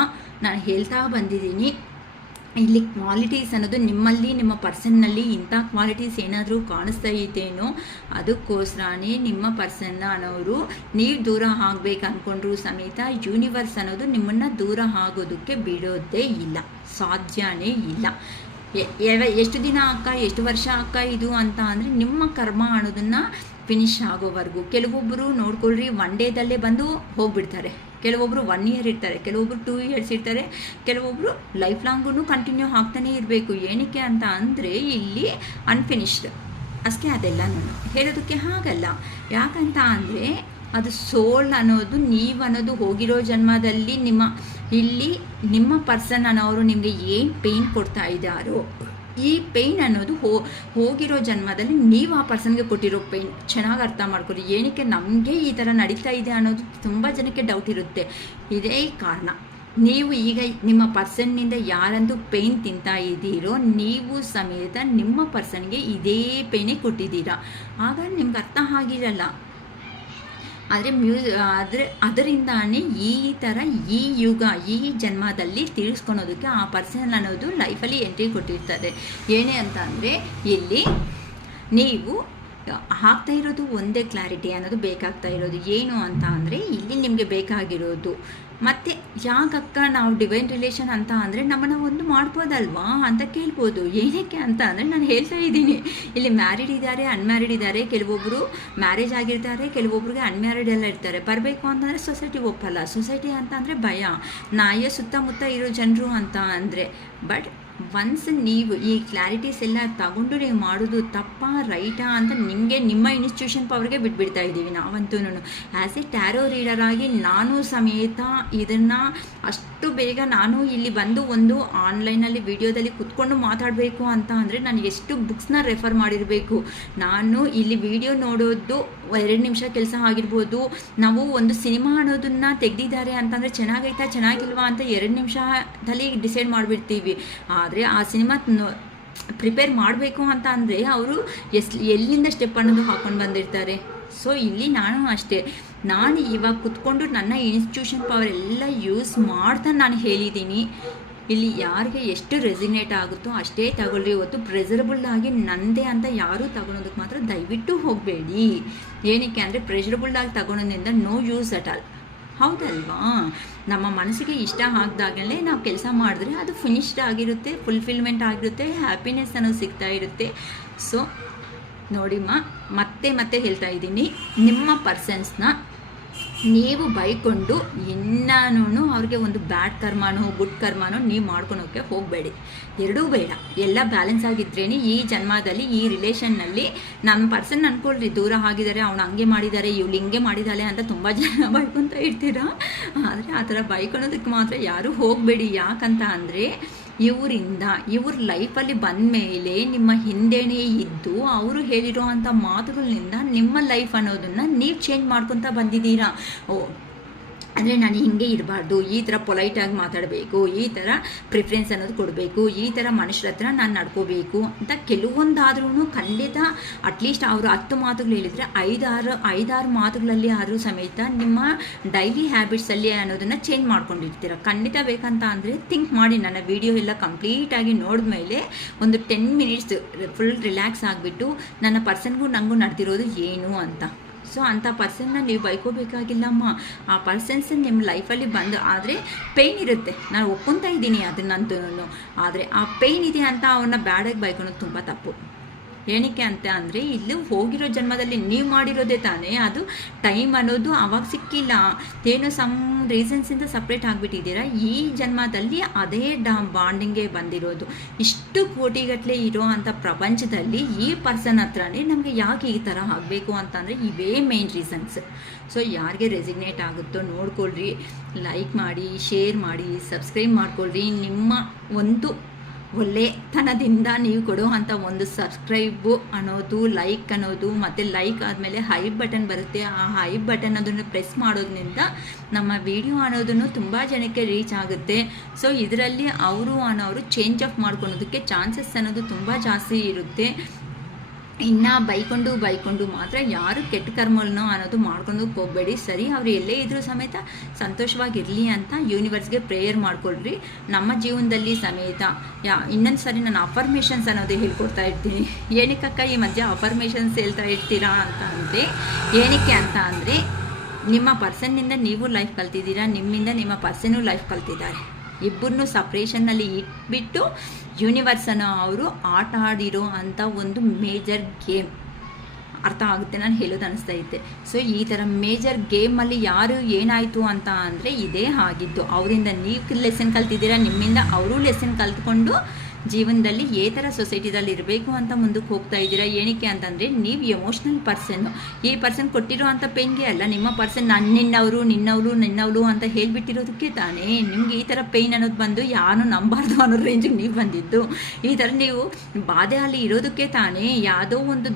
ನಾನು ಹೇಳ್ತಾ ಬಂದಿದ್ದೀನಿ. ಇಲ್ಲಿ ಕ್ವಾಲಿಟೀಸ್ ಅನ್ನೋದು ನಿಮ್ಮಲ್ಲಿ ನಿಮ್ಮ ಪರ್ಸನ್ನಲ್ಲಿ ಇಂಥ ಕ್ವಾಲಿಟೀಸ್ ಏನಾದರೂ ಕಾಣಿಸ್ತಾ ಇದ್ದೇನೋ ಅದಕ್ಕೋಸ್ಕರನೇ ನಿಮ್ಮ ಪರ್ಸನ್ನ ಅನ್ನೋರು ನೀವು ದೂರ ಆಗಬೇಕು ಅಂದ್ಕೊಂಡ್ರು ಸಮೇತ ಯೂನಿವರ್ಸ್ ಅನ್ನೋದು ನಿಮ್ಮನ್ನು ದೂರ ಆಗೋದಕ್ಕೆ ಬಿಡೋದೇ ಇಲ್ಲ, ಸಾಧ್ಯನೇ ಇಲ್ಲ. ಎಷ್ಟು ದಿನ ಅಕ್ಕ, ಎಷ್ಟು ವರ್ಷ ಅಕ್ಕ ಇದು ಅಂತ ಅಂದರೆ ನಿಮ್ಮ ಕರ್ಮ ಅನ್ನೋದನ್ನು ಫಿನಿಶ್ ಆಗೋವರೆಗೂ. ಕೆಲವೊಬ್ಬರು ನೋಡ್ಕೊಳ್ರಿ ಒನ್ ಡೇದಲ್ಲೇ ಬಂದು ಹೋಗ್ಬಿಡ್ತಾರೆ, ಕೆಲವೊಬ್ಬರು 1 year ಇರ್ತಾರೆ, ಕೆಲವೊಬ್ಬರು 2 years ಇರ್ತಾರೆ, ಕೆಲವೊಬ್ಬರು ಲೈಫ್ ಲಾಂಗೂ ಕಂಟಿನ್ಯೂ ಆಗ್ತಾನೆ ಇರಬೇಕು. ಏನಕ್ಕೆ ಅಂತ ಅಂದರೆ ಇಲ್ಲಿ ಅನ್ಫಿನಿಶ್ಡ್ ಅಷ್ಟೇ. ಅದೆಲ್ಲ ನಾನು ಹೇಳೋದಕ್ಕೆ ಆಗಲ್ಲ. ಯಾಕಂತ ಅಂದರೆ ಅದು ಸೋಲ್ ಅನ್ನೋದು, ನೀವು ಅನ್ನೋದು ಹೋಗಿರೋ ಜನ್ಮದಲ್ಲಿ ನಿಮ್ಮ ಪರ್ಸನ್ ಅನ್ನೋರು ನಿಮಗೆ ಏನು ಪೇಯ್ನ್ ಕೊಡ್ತಾ ಇದ್ದಾರೋ, ಈ ಪೇಯ್ನ್ ಅನ್ನೋದು ಹೋಗಿರೋ ಜನ್ಮದಲ್ಲಿ ನೀವು ಆ ಪರ್ಸನ್ಗೆ ಕೊಟ್ಟಿರೋ ಪೇಯ್ನ್. ಚೆನ್ನಾಗಿ ಅರ್ಥ ಮಾಡ್ಕೊಳ್ಳಿ. ಏನಕ್ಕೆ ನಮಗೆ ಈ ಥರ ನಡೀತಾ ಇದೆ ಅನ್ನೋದು ತುಂಬ ಜನಕ್ಕೆ ಡೌಟ್ ಇರುತ್ತೆ. ಇದೇ ಕಾರಣ. ನೀವು ಈಗ ನಿಮ್ಮ ಪರ್ಸನ್ನಿಂದ ಯಾರಂದು ಪೇಯ್ನ್ ತಿಂತಾ ಇದ್ದೀರೋ, ನೀವು ಸಮೇತ ನಿಮ್ಮ ಪರ್ಸನ್ಗೆ ಇದೇ ಪೇಯ್ನೇ ಕೊಟ್ಟಿದ್ದೀರಾ. ಆಗ ನಿಮ್ಗೆ ಅರ್ಥ ಆಗಿರಲ್ಲ. ಆದರೆ ಅದರಿಂದಾನೇ ಈ ಥರ ಈ ಯುಗ, ಈ ಜನ್ಮದಲ್ಲಿ ತಿಳಿಸ್ಕೊಳೋದಕ್ಕೆ ಆ ಪರ್ಸನ್ ಅನ್ನೋದು ಲೈಫಲ್ಲಿ ಎಂಟ್ರಿ ಕೊಟ್ಟಿರ್ತಾರೆ. ಏನೇ ಅಂತ ಅಂದರೆ ಇಲ್ಲಿ ನೀವು ಆಗ್ತಾ ಇರೋದು ಒಂದೇ ಕ್ಲಾರಿಟಿ ಅನ್ನೋದು ಬೇಕಾಗ್ತಾ ಇರೋದು. ಏನು ಅಂತ ಅಂದರೆ ಇಲ್ಲಿ ನಿಮಗೆ ಬೇಕಾಗಿರೋದು ಮತ್ತು ಯಾಕಕ್ಕ ನಾವು ಡಿವೈನ್ ರಿಲೇಷನ್ ಅಂತ ಅಂದರೆ ನಮ್ಮನ್ನು ಒಂದು ಮಾಡ್ಬೋದಲ್ವಾ ಅಂತ ಕೇಳ್ಬೋದು. ಏನಕ್ಕೆ ಅಂತ ಅಂದರೆ ನಾನು ಹೇಳ್ತಾ ಇದ್ದೀನಿ, ಇಲ್ಲಿ ಮ್ಯಾರಿಡ್ ಇದ್ದಾರೆ, ಅನ್ಮ್ಯಾರಿಡ್ ಇದ್ದಾರೆ, ಕೆಲವೊಬ್ಬರು ಮ್ಯಾರೇಜ್ ಆಗಿರ್ತಾರೆ, ಕೆಲವೊಬ್ರಿಗೆ ಅನ್ಮ್ಯಾರಿಡ್ ಎಲ್ಲ ಇರ್ತಾರೆ. ಬರಬೇಕು ಅಂತಂದರೆ ಸೊಸೈಟಿ ಒಪ್ಪಲ್ಲ. ಸೊಸೈಟಿ ಅಂತ ಅಂದರೆ ಭಯ, ನಾಯ ಸುತ್ತಮುತ್ತ ಇರೋ ಜನರು ಅಂತ ಅಂದರೆ. ಬಟ್ ಒನ್ಸ್ ನೀವು ಈ ಕ್ಲಾರಿಟೀಸ್ ಎಲ್ಲ ತಗೊಂಡು ನೀವು ಮಾಡೋದು ತಪ್ಪಾ ರೈಟಾ ಅಂತ ನಿಮಗೆ ನಿಮ್ಮ ಇನ್ಸ್ಟಿಟ್ಯೂಷನ್ ಪವರ್ಗೆ ಬಿಟ್ಬಿಡ್ತಾ ಇದ್ದೀವಿ ನಾವಂತೂ. ಆ್ಯಸ್ ಎ ಟ್ಯಾರೋ ರೀಡರ್ ಆಗಿ ನಾನು ಸಮೇತ ಇದನ್ನು ಅಷ್ಟು ಬೇಗ ನಾನು ಇಲ್ಲಿ ಬಂದು ಒಂದು ಆನ್ಲೈನಲ್ಲಿ ವಿಡಿಯೋದಲ್ಲಿ ಕುತ್ಕೊಂಡು ಮಾತಾಡಬೇಕು ಅಂತ ಅಂದರೆ ನಾನು ಎಷ್ಟು ಬುಕ್ಸ್ನ ರೆಫರ್ ಮಾಡಿರಬೇಕು. ನಾನು ಇಲ್ಲಿ ವಿಡಿಯೋ ನೋಡೋದು 2 ನಿಮಿಷ ಕೆಲಸ ಆಗಿರ್ಬೋದು. ನಾವು ಒಂದು ಸಿನಿಮಾ ಅನ್ನೋದನ್ನು ತೆಗೆದಿದ್ದಾರೆ ಅಂತಂದರೆ ಚೆನ್ನಾಗೈತಾ ಚೆನ್ನಾಗಿಲ್ವಾ ಅಂತ 2 ನಿಮಿಷದಲ್ಲಿ ಡಿಸೈಡ್ ಮಾಡಿಬಿಡ್ತೀವಿ. ಆದರೆ ಆ ಸಿನಿಮಾ ಪ್ರಿಪೇರ್ ಮಾಡಬೇಕು ಅಂತ ಅಂದರೆ ಅವರು ಎಲ್ಲಿಂದ ಸ್ಟೆಪ್ ಅನ್ನೋದು ಹಾಕೊಂಡು ಬಂದಿರ್ತಾರೆ. ಸೊ ಇಲ್ಲಿ ನಾನು ಅಷ್ಟೇ, ನಾನು ಇವಾಗ ಕುತ್ಕೊಂಡು ನನ್ನ ಇನ್ಸ್ಟಿಟ್ಯೂಷನ್ ಪವರ್ ಎಲ್ಲ ಯೂಸ್ ಮಾಡ್ತಾ ನಾನು ಹೇಳಿದ್ದೀನಿ. ಇಲ್ಲಿ ಯಾರಿಗೆ ಎಷ್ಟು ರೆಸಿನೇಟ್ ಆಗುತ್ತೋ ಅಷ್ಟೇ ತಗೊಳ್ರಿ. ಇವತ್ತು ಪ್ರೆಸರಬಲ್ ಆಗಿ ನಂದೇ ಅಂತ ಯಾರೂ ತಗೊಳೋದಕ್ಕೆ ಮಾತ್ರ ದಯವಿಟ್ಟು ಹೋಗಬೇಡಿ. ಏನಕ್ಕೆ ಅಂದರೆ ಪ್ರೆಷರಬಲ್ ಆಗಿ ತಗೊಳೋದ್ರಿಂದ ನೋ ಯೂಸ್ ಅಟ್ ಆಲ್. ಹೌದಲ್ವಾ? ನಮ್ಮ ಮನಸ್ಸಿಗೆ ಇಷ್ಟ ಆಗ್ದಾಗಲೇ ನಾವು ಕೆಲಸ ಮಾಡಿದ್ರೆ ಅದು ಫಿನಿಶ್ಡ್ ಆಗಿರುತ್ತೆ, ಫುಲ್ಫಿಲ್ಮೆಂಟ್ ಆಗಿರುತ್ತೆ, ಹ್ಯಾಪಿನೆಸ್ ಅನ್ನೋದು ಸಿಗ್ತಾ ಇರುತ್ತೆ. ಸೊ ನೋಡಿಮ್ಮ, ಮತ್ತೆ ಹೇಳ್ತಾ ಇದ್ದೀನಿ, ನಿಮ್ಮ ಪರ್ಸನ್ಸ್ನ ನೀವು ಬೈಕೊಂಡು ಇನ್ನೂ ಅವ್ರಿಗೆ ಒಂದು ಬ್ಯಾಡ್ ಕರ್ಮನೋ ಗುಡ್ ಕರ್ಮನೋ ನೀವು ಮಾಡ್ಕೊಳೋಕ್ಕೆ ಹೋಗಬೇಡಿ. ಎರಡೂ ಬೇಡ. ಎಲ್ಲ ಬ್ಯಾಲೆನ್ಸ್ ಆಗಿದ್ರೇ ಈ ಜನ್ಮದಲ್ಲಿ ಈ ರಿಲೇಷನ್ನಲ್ಲಿ ನಮ್ಮ ಪರ್ಸನ್ ಅಂದ್ಕೊಳ್ರಿ ದೂರ ಆಗಿದ್ದಾರೆ, ಅವ್ನು ಹಂಗೆ ಮಾಡಿದ್ದಾರೆ, ಇವಳು ಹಿಂಗೆ ಮಾಡಿದ್ದಾಳೆ ಅಂತ ತುಂಬ ಜನ ಬೈಕೊತ ಇರ್ತೀರಾ. ಆದರೆ ಆ ಥರ ಬೈಕೊಳೋದಕ್ಕೆ ಮಾತ್ರ ಯಾರೂ ಹೋಗಬೇಡಿ. ಯಾಕಂತ ಅಂದರೆ ಇವ್ರ ಲೈಫಲ್ಲಿ ಬಂದ ಮೇಲೆ ನಿಮ್ಮ ಹಿಂದೆನೇ ಇದ್ದು ಅವರು ಹೇಳಿರೋ ಅಂಥ ಮಾತುಗಳಿಂದ ನಿಮ್ಮ ಲೈಫ್ ಅನ್ನೋದನ್ನು ನೀವು ಚೇಂಜ್ ಮಾಡ್ಕೊತ ಬಂದಿದ್ದೀರಾ. ಅಂದರೆ ನಾನು ಹಿಂಗೆ ಇರಬಾರ್ದು, ಈ ಥರ ಪೊಲೈಟಾಗಿ ಮಾತಾಡಬೇಕು, ಈ ಥರ ಪ್ರಿಫರೆನ್ಸ್ ಅನ್ನೋದು ಕೊಡಬೇಕು, ಈ ಥರ ಮನುಷ್ಯರ ಹತ್ರ ನಾನು ನಡ್ಕೋಬೇಕು ಅಂತ ಕೆಲವೊಂದಾದ್ರೂ ಖಂಡಿತ ಅಟ್ಲೀಸ್ಟ್ ಅವರು 10 ಮಾತುಗಳು ಹೇಳಿದರೆ 5-6 ಮಾತುಗಳಲ್ಲಿ ಆದರೂ ಸಮೇತ ನಿಮ್ಮ ಡೈಲಿ ಹ್ಯಾಬಿಟ್ಸಲ್ಲಿ ಅನ್ನೋದನ್ನು ಚೇಂಜ್ ಮಾಡ್ಕೊಂಡಿರ್ತೀರ. ಖಂಡಿತ ಬೇಕಂತ ಅಂದರೆ ಥಿಂಕ್ ಮಾಡಿ. ನನ್ನ ವಿಡಿಯೋ ಎಲ್ಲ ಕಂಪ್ಲೀಟಾಗಿ ನೋಡಿದ್ಮೇಲೆ ಒಂದು 10 minutes ಫುಲ್ ರಿಲ್ಯಾಕ್ಸ್ ಆಗಿಬಿಟ್ಟು ನನ್ನ ಪರ್ಸನ್ಗೂ ನನಗೂ ನಡೆದಿರೋದು ಏನು ಅಂತ. ಸೊ ಅಂಥ ಪರ್ಸನ್ನ ನೀವು ಬೈಕೋಬೇಕಾಗಿಲ್ಲಮ್ಮ. ಆ ಪರ್ಸನ್ಸ್ ನಿಮ್ಮ ಲೈಫಲ್ಲಿ ಬಂದು ಆದರೆ ಪೇಯ್ನ್ ಇರುತ್ತೆ, ನಾನು ಒಪ್ಕೊತಾ ಇದ್ದೀನಿ ಅದನ್ನಂತೂ. ಆದರೆ ಆ ಪೇಯ್ನ್ ಇದೆ ಅಂತ ಅವ್ರನ್ನ ಬ್ಯಾಡಾಗಿ ಬೈಕೊಳೋದು ತುಂಬ ತಪ್ಪು. ಏನಕ್ಕೆ ಅಂತ ಅಂದರೆ ಇಲ್ಲಿ ಹೋಗಿರೋ ಜನ್ಮದಲ್ಲಿ ನೀವು ಮಾಡಿರೋದೇ ತಾನೇ. ಅದು ಟೈಮ್ ಅನ್ನೋದು ಅವಾಗ ಸಿಕ್ಕಿಲ್ಲ, ಏನೋ ಸಮ್ ರೀಸನ್ಸಿಂದ ಸಪ್ರೇಟ್ ಆಗಿಬಿಟ್ಟಿದ್ದೀರಾ. ಈ ಜನ್ಮದಲ್ಲಿ ಅದೇ ಬಾಂಡಿಂಗ್ಗೆ ಬಂದಿರೋದು. ಇಷ್ಟು ಕೋಟಿಗಟ್ಟಲೆ ಇರೋ ಅಂಥ ಪ್ರಪಂಚದಲ್ಲಿ ಈ ಪರ್ಸನ್ ಹತ್ರನೇ ನಮಗೆ ಯಾಕೆ ಈ ಥರ ಆಗಬೇಕು ಅಂತಂದರೆ ಇವೇ ಮೇನ್ ರೀಸನ್ಸ್. ಸೊ ಯಾರಿಗೆ ರೆಸಿಗ್ನೇಟ್ ಆಗುತ್ತೋ ನೋಡ್ಕೊಳ್ರಿ, ಲೈಕ್ ಮಾಡಿ, ಶೇರ್ ಮಾಡಿ, ಸಬ್ಸ್ಕ್ರೈಬ್ ಮಾಡ್ಕೊಳ್ರಿ. ನಿಮ್ಮ ಒಂದು ಒಳ್ಳೆತನದಿಂದ ನೀವು ಕೊಡೋ ಅಂಥ ಒಂದು ಸಬ್ಸ್ಕ್ರೈಬು ಅನ್ನೋದು, ಲೈಕ್ ಅನ್ನೋದು, ಮತ್ತು ಲೈಕ್ ಆದಮೇಲೆ ಹೈ ಬಟನ್ ಬರುತ್ತೆ. ಆ ಹೈ ಬಟನ್ ಅದನ್ನು ಪ್ರೆಸ್ ಮಾಡೋದ್ರಿಂದ ನಮ್ಮ ವಿಡಿಯೋ ಅನ್ನೋದನ್ನು ತುಂಬ ಜನಕ್ಕೆ ರೀಚ್ ಆಗುತ್ತೆ. ಸೊ ಇದರಲ್ಲಿ ಅವರು ಚೇಂಜ್ ಆಫ್ ಮಾಡ್ಕೊಳೋದಕ್ಕೆ ಚಾನ್ಸಸ್ ಅನ್ನೋದು ತುಂಬ ಜಾಸ್ತಿ ಇರುತ್ತೆ. ಇನ್ನು ಬೈಕೊಂಡು ಮಾತ್ರ ಯಾರು ಕೆಟ್ಟ ಕರ್ಮಗಳನ್ನೋ ಅನ್ನೋದು ಮಾಡ್ಕೊಂಡೋಗಿ ಹೋಗಬೇಡಿ. ಸರಿ, ಅವರು ಎಲ್ಲೇ ಇದ್ರೂ ಸಮೇತ ಸಂತೋಷವಾಗಿರಲಿ ಅಂತ ಯೂನಿವರ್ಸ್ಗೆ ಪ್ರೇಯರ್ ಮಾಡ್ಕೊಳ್ರಿ. ನಮ್ಮ ಜೀವನದಲ್ಲಿ ಸಮೇತ ಇನ್ನೊಂದು ಸರಿ ನಾನು ಅಫರ್ಮೇಷನ್ಸ್ ಅನ್ನೋದು ಹೇಳ್ಕೊಡ್ತಾ ಇರ್ತೀನಿ. ಏನಕ್ಕಕ್ಕ ಈ ಮಧ್ಯೆ ಅಫರ್ಮೇಷನ್ಸ್ ಹೇಳ್ತಾ ಇರ್ತೀರಾ ಅಂತ ಅಂದರೆ, ಏನಕ್ಕೆ ಅಂತ ಅಂದರೆ ನಿಮ್ಮ ಪರ್ಸನ್ನಿಂದ ನೀವು ಲೈಫ್ ಕಲ್ತಿದ್ದೀರಾ, ನಿಮ್ಮಿಂದ ನಿಮ್ಮ ಪರ್ಸನ್ನು ಲೈಫ್ ಕಲ್ತಿದ್ದಾರೆ. ಇಬ್ಬರನ್ನೂ ಸಪ್ರೇಷನ್ನಲ್ಲಿ ಇಟ್ಬಿಟ್ಟು ಯೂನಿವರ್ಸನ್ನು ಅವರು ಆಟ ಆಡಿರೋ ಅಂಥ ಒಂದು ಮೇಜರ್ ಗೇಮ್ ಅರ್ಥ ಆಗುತ್ತೆ ನಾನು ಹೇಳೋದು ಅನಿಸ್ತೈತೆ. ಸೊ ಈ ಥರ ಮೇಜರ್ ಗೇಮಲ್ಲಿ ಯಾರು ಏನಾಯಿತು ಅಂತ ಅಂದರೆ ಇದೇ ಆಗಿದ್ದು. ಅವರಿಂದ ನೀವು ಲೆಸನ್ ಕಲ್ತಿದ್ದೀರಾ, ನಿಮ್ಮಿಂದ ಅವರು ಲೆಸನ್ ಕಲ್ತ್ಕೊಂಡು ಜೀವನದಲ್ಲಿ ಏ ಥರ ಸೊಸೈಟಿದಲ್ಲಿ ಇರಬೇಕು ಅಂತ ಮುಂದಕ್ಕೆ ಹೋಗ್ತಾ ಇದ್ದೀರಾ. ಏನಕ್ಕೆ ಅಂತಂದರೆ ನೀವು ಎಮೋಷ್ನಲ್ ಪರ್ಸನ್ನು. ಈ ಪರ್ಸನ್ ಕೊಟ್ಟಿರೋ ಅಂಥ ಪೇನ್ಗೆ ಅಲ್ಲ, ನಿಮ್ಮ ಪರ್ಸನ್ ನಿನ್ನವರು ಅಂತ ಹೇಳಿಬಿಟ್ಟಿರೋದಕ್ಕೆ ತಾನೇ ನಿಮ್ಗೆ ಈ ಥರ ಪೇಯ್ನ್ ಅನ್ನೋದು ಬಂದು ಯಾರು ನಂಬಾರ್ದು ಅನ್ನೋ ರೇಂಜಿಗೆ ನೀವು ಬಂದಿದ್ದು. ಈ ಥರ ನೀವು ಬಾಧೆ ಅಲ್ಲಿ ಇರೋದಕ್ಕೆ ತಾನೇ ಯಾವುದೋ ಒಂದು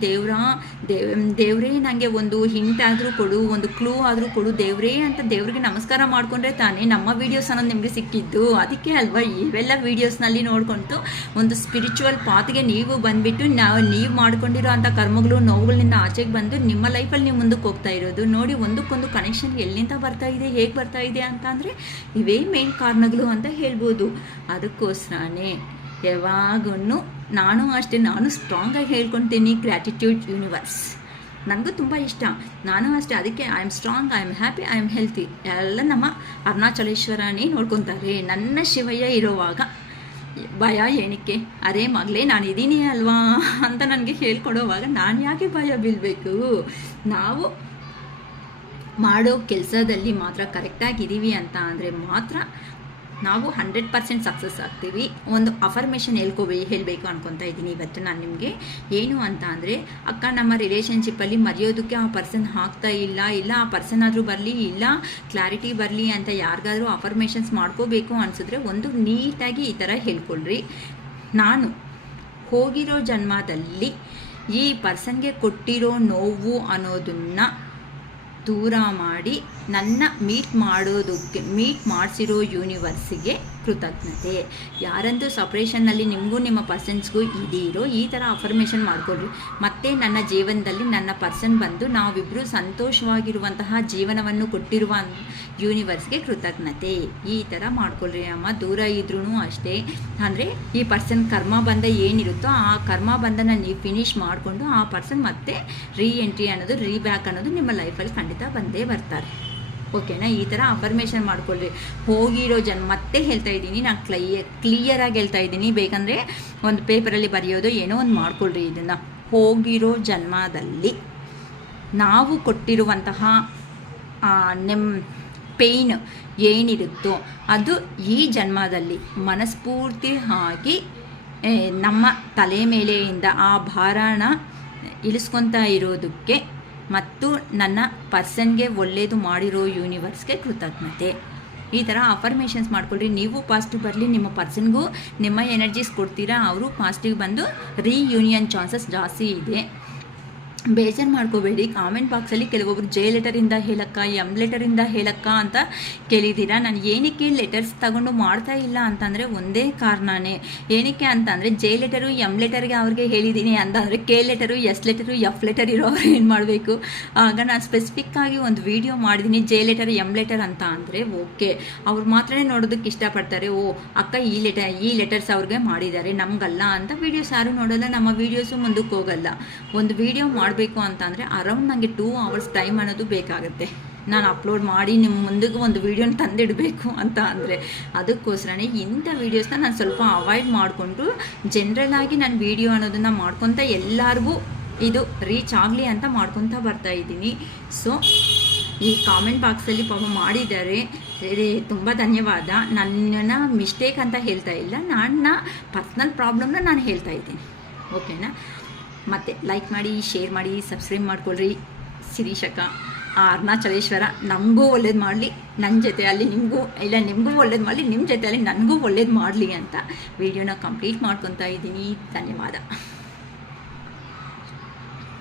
ದೇವರೇ ನನಗೆ ಒಂದು ಹಿಂಟ್ ಆದರೂ ಕೊಡು, ಒಂದು ಕ್ಲೂ ಆದರೂ ಕೊಡು ದೇವರೇ ಅಂತ ದೇವ್ರಿಗೆ ನಮಸ್ಕಾರ ಮಾಡಿಕೊಂಡ್ರೆ ತಾನೇ ನಮ್ಮ ವೀಡಿಯೋಸ್ ಅನ್ನೋದು ನಿಮಗೆ ಸಿಕ್ಕಿದ್ದು. ಅದಕ್ಕೆ ಅಲ್ವಾ ಇವೆಲ್ಲ ವೀಡಿಯೋಸ್ನಲ್ಲಿ ನೋಡ್ಕೊಂಡು ಒಂದು ಸ್ಪಿರಿಚುವಲ್ ಪಾತ್ಗೆ ನೀವು ಬಂದುಬಿಟ್ಟು ನೀವು ಮಾಡ್ಕೊಂಡಿರೋ ಅಂಥ ಕರ್ಮಗಳು ನೋವುಗಳಿಂದ ಆಚೆಗೆ ಬಂದು ನಿಮ್ಮ ಲೈಫಲ್ಲಿ ನೀವು ಮುಂದಕ್ಕೆ ಹೋಗ್ತಾ ಇರೋದು. ನೋಡಿ ಒಂದಕ್ಕೊಂದು ಕನೆಕ್ಷನ್ ಎಲ್ಲಿಂದ ಬರ್ತಾ ಇದೆ, ಹೇಗೆ ಬರ್ತಾ ಇದೆ ಅಂತ ಅಂದರೆ ಇವೇ ಮೇನ್ ಕಾರಣಗಳು ಅಂತ ಹೇಳ್ಬೋದು. ಅದಕ್ಕೋಸ್ಕರನೇ ಯಾವಾಗೂ ನಾನು ಅಷ್ಟೇ, ನಾನು ಸ್ಟ್ರಾಂಗಾಗಿ ಹೇಳ್ಕೊತೀನಿ ಗ್ರ್ಯಾಟಿಟ್ಯೂಡ್ ಯೂನಿವರ್ಸ್. ನನಗೂ ತುಂಬ ಇಷ್ಟ, ನಾನು ಅಷ್ಟೇ. ಅದಕ್ಕೆ I am strong, I am happy, I am healthy ಎಲ್ಲ ನಮ್ಮ ಅರುಣಾಚಲೇಶ್ವರನೇ ನೋಡ್ಕೊತಾರೆ. ನನ್ನ ಶಿವಯ್ಯ ಇರೋವಾಗ ಭಯ ಏನಕ್ಕೆ? ಅರೇ ಮಗಳೇ ನಾನು ಇದ್ದೀನಿ ಅಲ್ವಾ ಅಂತ ನನಗೆ ಹೇಳ್ಕೊಡೋವಾಗ ನಾನು ಯಾಕೆ ಭಯ ಬೀಳಬೇಕು? ನಾವು ಮಾಡೋ ಕೆಲಸದಲ್ಲಿ ಮಾತ್ರ ಕರೆಕ್ಟಾಗಿದ್ದೀವಿ ಅಂತ ಅಂದರೆ ಮಾತ್ರ ನಾವು 100% ಸಕ್ಸಸ್ ಆಗ್ತೀವಿ. ಒಂದು ಅಫರ್ಮೇಷನ್ ಹೇಳಬೇಕು ಅನ್ಕೊತಾ ಇದ್ದೀನಿ ಇವತ್ತು ನಾನು ನಿಮಗೆ. ಏನು ಅಂತ ಅಂದರೆ ಅಕ್ಕ ನಮ್ಮ ರಿಲೇಷನ್ಶಿಪ್ಪಲ್ಲಿ ಮರೆಯೋದಕ್ಕೆ ಆ ಪರ್ಸನ್ ಆಗ್ತಾ ಇಲ್ಲ ಆ ಪರ್ಸನ್ ಆದರೂ ಬರಲಿ, ಇಲ್ಲ ಕ್ಲಾರಿಟಿ ಬರಲಿ ಅಂತ ಯಾರಿಗಾದರೂ ಅಫರ್ಮೇಷನ್ಸ್ ಮಾಡ್ಕೋಬೇಕು ಅನಿಸಿದ್ರೆ ಒಂದು ನೀಟಾಗಿ ಈ ಥರ ಹೇಳ್ಕೊಳ್ರಿ. ನಾನು ಹೋಗಿರೋ ಜನ್ಮದಲ್ಲಿ ಈ ಪರ್ಸನ್ಗೆ ಕೊಟ್ಟಿರೋ ನೋವು ಅನ್ನೋದನ್ನು ದೂರ ಮಾಡಿ ನನ್ನ ಮೀಟ್ ಮಾಡಿಸಿರೋ ಯೂನಿವರ್ಸಿಗೆ ಕೃತಜ್ಞತೆ. ಯಾರಂತೂ ಸಪ್ರೇಷನ್ನಲ್ಲಿ ನಿಮಗೂ ನಿಮ್ಮ ಪರ್ಸನ್ಸ್ಗೂ ಇದೀರೋ ಈ ಥರ ಅಫರ್ಮೇಷನ್ ಮಾಡ್ಕೊಳ್ರಿ. ಮತ್ತು ನನ್ನ ಜೀವನದಲ್ಲಿ ನನ್ನ ಪರ್ಸನ್ ಬಂದು ನಾವಿಬ್ಬರು ಸಂತೋಷವಾಗಿರುವಂತಹ ಜೀವನವನ್ನು ಕೊಟ್ಟಿರುವ ಯೂನಿವರ್ಸ್ಗೆ ಕೃತಜ್ಞತೆ. ಈ ಥರ ಮಾಡ್ಕೊಳ್ರಿ ಅಮ್ಮ. ದೂರ ಇದ್ರೂ ಅಷ್ಟೇ, ಅಂದರೆ ಈ ಪರ್ಸನ್ ಕರ್ಮ ಬಂಧ ಏನಿರುತ್ತೋ ಆ ಕರ್ಮ ಬಂಧನ ನೀವು ಫಿನಿಶ್ ಮಾಡಿಕೊಂಡು ಆ ಪರ್ಸನ್ ಮತ್ತೆ ಎಂಟ್ರಿ ಅನ್ನೋದು ಬ್ಯಾಕ್ ಅನ್ನೋದು ನಿಮ್ಮ ಲೈಫಲ್ಲಿ ಖಂಡಿತ ಬಂದೇ ಬರ್ತಾರೆ. ಓಕೆನಾ? ಈ ಥರ ಅಫರ್ಮೇಷನ್ ಮಾಡ್ಕೊಳ್ರಿ. ಹೋಗಿರೋ ಮತ್ತೆ ಹೇಳ್ತಾ ಇದ್ದೀನಿ, ನಾನು ಕ್ಲಿಯರಾಗಿ ಹೇಳ್ತಾ ಇದ್ದೀನಿ. ಬೇಕಂದರೆ ಒಂದು ಪೇಪರಲ್ಲಿ ಬರೆಯೋದು ಏನೋ ಒಂದು ಮಾಡ್ಕೊಳ್ರಿ. ಇದನ್ನು ಹೋಗಿರೋ ಜನ್ಮದಲ್ಲಿ ನಾವು ಕೊಟ್ಟಿರುವಂತಹ ಪೇಯ್ನ್ ಏನಿರುತ್ತೋ ಅದು ಈ ಜನ್ಮದಲ್ಲಿ ಮನಸ್ಫೂರ್ತಿ ಆಗಿ ನಮ್ಮ ತಲೆ ಮೇಲೆಯಿಂದ ಆ ಭಾರನ ಇಳಿಸ್ಕೊತಾ ಇರೋದಕ್ಕೆ ಮತ್ತು ನನ್ನ ಪರ್ಸನ್ಗೆ ಒಳ್ಳೆಯದು ಮಾಡಿರೋ ಯೂನಿವರ್ಸ್ಗೆ ಕೃತಜ್ಞತೆ. ಈ ಥರ ಅಫರ್ಮೇಷನ್ಸ್ ಮಾಡ್ಕೊಳ್ರಿ. ನೀವು ಪಾಸಿಟಿವ್ ಬರಲಿ, ನಿಮ್ಮ ಪರ್ಸನ್ಗೂ ನಿಮ್ಮ ಎನರ್ಜೀಸ್ ಕೊಡ್ತೀರಾ, ಅವರು ಪಾಸಿಟಿವ್ ಬಂದು ರಿಯೂನಿಯನ್ ಚಾನ್ಸಸ್ ಜಾಸ್ತಿ ಇದೆ. ಬೇಜಾರು ಮಾಡ್ಕೋಬೇಡಿ. ಕಾಮೆಂಟ್ ಬಾಕ್ಸಲ್ಲಿ ಕೆಲವೊಬ್ರು ಜೆ ಲೆಟರಿಂದ ಹೇಳಕ್ಕ, ಎಮ್ ಲೆಟರಿಂದ ಹೇಳಕ್ಕ ಅಂತ ಕೇಳಿದ್ದೀರಾ. ನಾನು ಏನಕ್ಕೆ ಲೆಟರ್ಸ್ ತಗೊಂಡು ಮಾಡ್ತಾ ಇಲ್ಲ ಅಂತಂದರೆ ಒಂದೇ ಕಾರಣನೇ. ಏನಕ್ಕೆ ಅಂತಂದರೆ ಜೆ ಲೆಟರು ಎಮ್ ಲೆಟರ್ಗೆ ಅವ್ರಿಗೆ ಹೇಳಿದ್ದೀನಿ ಅಂತಂದರೆ K letter S letter F letter ಇರೋರು ಏನು ಮಾಡಬೇಕು? ಆಗ ನಾನು ಸ್ಪೆಸಿಫಿಕ್ಕಾಗಿ ಒಂದು ವಿಡಿಯೋ ಮಾಡಿದ್ದೀನಿ ಜೆ ಲೆಟರ್ ಎಮ್ ಲೆಟರ್ ಅಂತ ಅಂದರೆ ಓಕೆ, ಅವ್ರು ಮಾತ್ರ ನೋಡೋದಕ್ಕೆ ಇಷ್ಟಪಡ್ತಾರೆ. ಓ ಅಕ್ಕ ಈ ಲೆಟರ್ಸ್ ಅವ್ರಿಗೆ ಮಾಡಿದ್ದಾರೆ, ನಮಗಲ್ಲ ಅಂತ ವೀಡಿಯೋಸ್ ಯಾರು ನೋಡೋಲ್ಲ. ನಮ್ಮ ವೀಡಿಯೋಸು ಮುಂದಕ್ಕೆ ಹೋಗಲ್ಲ. ಒಂದು ವೀಡಿಯೋ ಮಾಡಬೇಕು ಅಂತ ಅಂದರೆ ಅರೌಂಡ್ ನನಗೆ 2 hours ಟೈಮ್ ಅನ್ನೋದು ಬೇಕಾಗುತ್ತೆ. ನಾನು ಅಪ್ಲೋಡ್ ಮಾಡಿ ನಿಮ್ಮ ಮುಂದಕ್ಕೆ ಒಂದು ವೀಡಿಯೋನ ತಂದಿಡಬೇಕು ಅಂತ ಅಂದರೆ ಅದಕ್ಕೋಸ್ಕರನೇ ಇಂಥ ವೀಡಿಯೋಸ್ನ ನಾನು ಸ್ವಲ್ಪ ಅವಾಯ್ಡ್ ಮಾಡಿಕೊಂಡು ಜನರಲ್ಲಾಗಿ ನಾನು ವೀಡಿಯೋ ಅನ್ನೋದನ್ನು ಮಾಡ್ಕೊತ ಎಲ್ಲರಿಗೂ ಇದು ರೀಚ್ ಆಗಲಿ ಅಂತ ಮಾಡ್ಕೊತ ಬರ್ತಾ ಇದ್ದೀನಿ. ಸೊ ಈ ಕಾಮೆಂಟ್ ಬಾಕ್ಸಲ್ಲಿ ಪಾಪ ಮಾಡಿದ್ದಾರೆ, ತುಂಬ ಧನ್ಯವಾದ. ನನ್ನ ಮಿಸ್ಟೇಕ್ ಅಂತ ಹೇಳ್ತಾ ಇಲ್ಲ, ನನ್ನ ಪರ್ಸ್ನಲ್ ಪ್ರಾಬ್ಲಮ್ನ ನಾನು ಹೇಳ್ತಾ ಇದ್ದೀನಿ. ಓಕೆನಾ? ಮತ್ತು ಲೈಕ್ ಮಾಡಿ, ಶೇರ್ ಮಾಡಿ, ಸಬ್ಸ್ಕ್ರೈಬ್ ಮಾಡ್ಕೊಳ್ರಿ. ಶಿರೀಷಕ್ಕ ಅರುಣಾಚಲೇಶ್ವರ ನಮಗೂ ಒಳ್ಳೇದು ಮಾಡಲಿ, ನನ್ನ ಜೊತೆಯಲ್ಲಿ ನಿಮಗೂ ಒಳ್ಳೇದು ಮಾಡಲಿ, ನಿಮ್ಮ ಜೊತೆಯಲ್ಲಿ ನನಗೂ ಒಳ್ಳೇದು ಮಾಡಲಿ ಅಂತ ವಿಡಿಯೋನ ಕಂಪ್ಲೀಟ್ ಮಾಡ್ಕೊತಾ ಇದ್ದೀನಿ. ಧನ್ಯವಾದ.